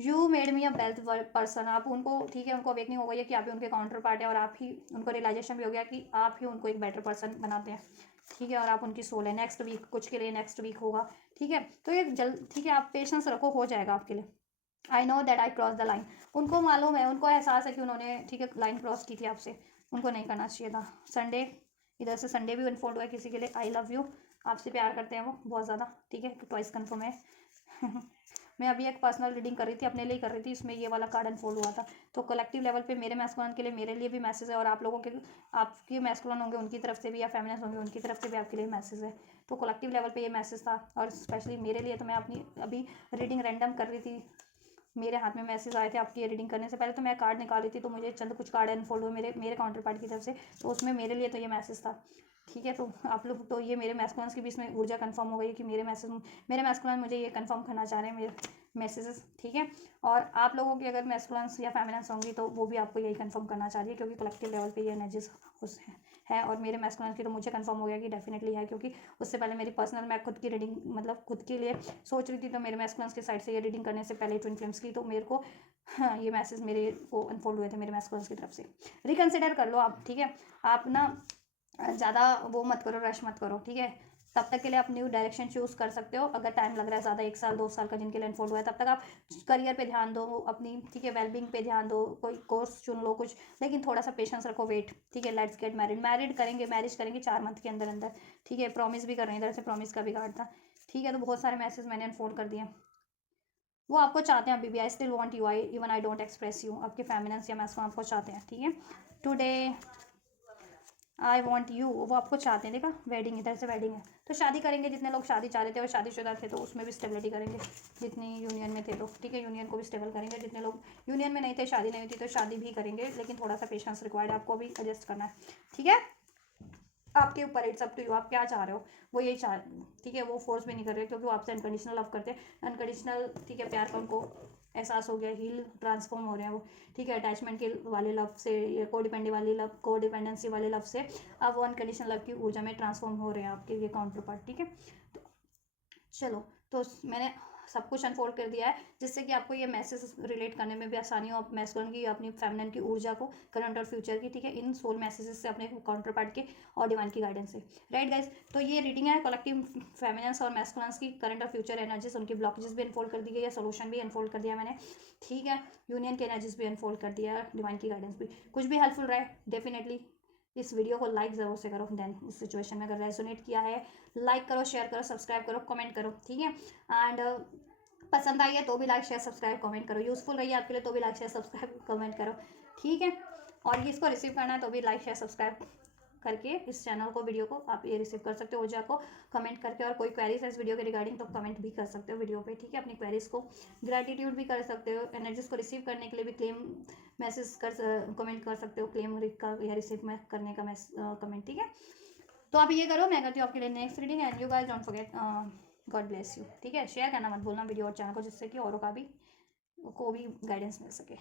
You made me a best person, आप उनको, ठीक है, उनको अवेकनिंग हो गई है कि आप ही उनके काउंटर पार्ट है, और आप ही उनको रियलाइजेशन भी हो गया कि आप ही उनको एक बेटर पर्सन बनाते हैं, ठीक है। और आप उनकी सोल है। नेक्स्ट वीक, कुछ के लिए नेक्स्ट वीक होगा, ठीक है। तो ये जल्द, ठीक है, आप पेशेंस रखो, हो जाएगा आपके लिए। I know that I cross the line, उनको मालूम है, उनको एहसास है कि उन्होंने, ठीक है, लाइन क्रॉस की थी आपसे, उनको नहीं करना चाहिए था। संडे, इधर से संडे भी अनफोल्ड हुआ है किसी के लिए। आई लव यू, आपसे प्यार करते हैं वो बहुत ज़्यादा, ठीक है, ट्वाइस कन्फर्म है। मैं अभी एक पर्सनल रीडिंग कर रही थी, अपने लिए कर रही थी, इसमें ये वाला कार्ड अनफोल्ड हुआ था। तो कलेक्टिव लेवल पे मेरे मैस्कुलिन के लिए मेरे लिए भी मैसेज है, और आप लोगों के आपके मैस्कुलिन होंगे उनकी तरफ से भी, या फेमिनिन होंगे उनकी तरफ से भी आपके लिए मैसेज है। तो कलेक्टिव लेवल पे ये मैसेज था, और स्पेशली मेरे लिए तो मैं अपनी अभी रीडिंग रैंडम कर रही थी, मेरे हाथ में मैसेज आए थे आपकी ये रीडिंग करने से पहले। तो मैं कार्ड निकाल रही थी, तो मुझे चंद कुछ कार्ड अनफोल्ड हुए मेरे काउंटर पार्ट की तरफ से, तो उसमें मेरे लिए तो ये मैसेज था। ठीक है, तो आप लोग तो ये मेरे मैस्कुलिन्स के बीच में ऊर्जा कंफर्म हो गई कि मेरे मैस्कुलिन मुझे ये कंफर्म करना चाह रहे हैं मेरे मैसेजेस। ठीक है, और आप लोगों की अगर मैस्कुलिन्स या फेमिनिन्स होंगी तो वो भी आपको यही कंफर्म करना चाह रही है, क्योंकि कलेक्टिव लेवल पे ये एनर्जीज है। और मेरे मैस्कुलिन की तो मुझे कंफर्म हो गया कि डेफिनेटली है, क्योंकि उससे पहले मेरी पर्सनल मैं खुद की रीडिंग मतलब खुद के लिए सोच रही थी, तो मेरे मैस्कुलिन्स के साइड से ये रीडिंग करने से पहले ट्विन फ्लेम्स की, तो मेरे को हाँ ये मैसेज मेरे को अनफोल्ड हुए थे मेरे मैस्कुलिन्स की तरफ से। रिकन्सिडर कर लो आप, ठीक है, आप ना ज़्यादा वो मत करो, रश मत करो, ठीक है। तब तक के लिए आप न्यू डायरेक्शन चूज़ कर सकते हो, अगर टाइम लग रहा है ज़्यादा, 1 साल 2 साल का जिनके लिए अनफोल्ड हुआ है, तब तक आप करियर पे ध्यान दो अपनी, ठीक है, वेलबींग पे ध्यान दो, कोई कोर्स चुन लो कुछ, लेकिन थोड़ा सा पेशेंस रखो, वेट, ठीक है। लेट्स गेट मैरिड करेंगे, मैरिज करेंगे 4 मंथ के अंदर अंदर, ठीक है। प्रॉमिस भी कर रहे हैं, इधर से प्रॉमिस का भी कार्ड था, ठीक है। तो बहुत सारे मैसेज मैंने अनफोल्ड कर दिए, वो आपको चाहते हैं अभी भी। I still want you, I even I don't express you, आपके फेमिनिन्स या मैस्कुलिन आपको चाहते हैं, ठीक है। टुडे आई वॉन्ट यू, वो आपको चाहते हैं, देखा वेडिंग, इधर से वेडिंग है, तो शादी करेंगे। जितने लोग शादी चाह रहे थे और शादीशुदा थे तो उसमें भी स्टेबिलिटी करेंगे, जितनी यूनियन में थे लोग, ठीक है, यूनियन को भी स्टेबल करेंगे। जितने लोग यूनियन में नहीं थे, शादी नहीं हुई थी, तो शादी भी करेंगे, लेकिन थोड़ा सा पेशेंस रिक्वायर्ड, आपको भी एडजस्ट करना है, ठीक है। आपके ऊपर, इट्स अप टू यू, आप क्या चाह रहे हो, वो यही चाह, ठीक है। वो फोर्स भी नहीं कर रहे, क्योंकि वो आपसे अनकंडीशनल लव करते हैं, अनकंडीशनल, ठीक है, प्यार का उनको एहसास हो गया, हील ट्रांसफॉर्म हो रहे हैं वो, ठीक है। अटैचमेंट के वाले लव से, को डिपेंडेंसी वाले लव से अब वो अनकंडीशनल लव की ऊर्जा में ट्रांसफॉर्म हो रहे हैं आपके ये काउंटर पार्ट, ठीक है। तो चलो, तो मैंने सब कुछ अनफोल्ड कर दिया है, जिससे कि आपको ये मैसेज रिलेट करने में भी आसानी हो, मैस्कुलिन की अपनी फेमिनिन की ऊर्जा को, करंट और फ्यूचर की, ठीक है, इन सोल मैसेजेस से, अपने काउंटर पार्ट के और डिवाइन की गाइडेंस से, राइट गाइज। तो ये रीडिंग है कलेक्टिव फेमिनिन्स और मैस्कुलिन्स की करंट और फ्यूचर एनर्जीज, उनकी ब्लॉकेजेस भी अनफोल्ड कर दी गई है, सोल्यूशन भी अनफोल्ड कर दिया मैंने, ठीक है। यूनियन की एनर्जीज भी अनफोल्ड कर दिया है, डिवाइन की गाइडेंस भी। कुछ भी हेल्पफुल रहा है डेफिनेटली इस वीडियो को लाइक ज़रूर से करो, देन इस सिचुएशन में अगर रेजोनेट किया है, लाइक करो, शेयर करो, सब्सक्राइब करो, कमेंट करो, ठीक है। एंड पसंद आई है तो भी लाइक शेयर सब्सक्राइब कमेंट करो, यूजफुल रही है आपके लिए तो भी लाइक शेयर सब्सक्राइब कमेंट करो, ठीक है। और ये इसको रिसीव करना है तो भी लाइक शेयर सब्सक्राइब करके इस चैनल को, वीडियो को आप ये रिसीव कर सकते हो, ऊर्जा को कमेंट करके। और कोई क्वेरीज है इस वीडियो के रिगार्डिंग तो कमेंट भी कर सकते हो वीडियो पे, ठीक है। अपनी क्वेरीज को ग्रेटिट्यूड भी कर सकते हो, एनर्जीज को रिसीव करने के लिए भी क्लेम मैसेज कर कमेंट कर सकते हो, क्लेम का या रिसीव में करने का कमेंट, ठीक है। तो आप ये करो, मैं करती हूँ आपके लिए next reading, and you guys don't forget, God bless you, ठीक है। शेयर करना मत भूलना वीडियो और चैनल को, जिससे कि औरों का भी को भी गाइडेंस मिल सके।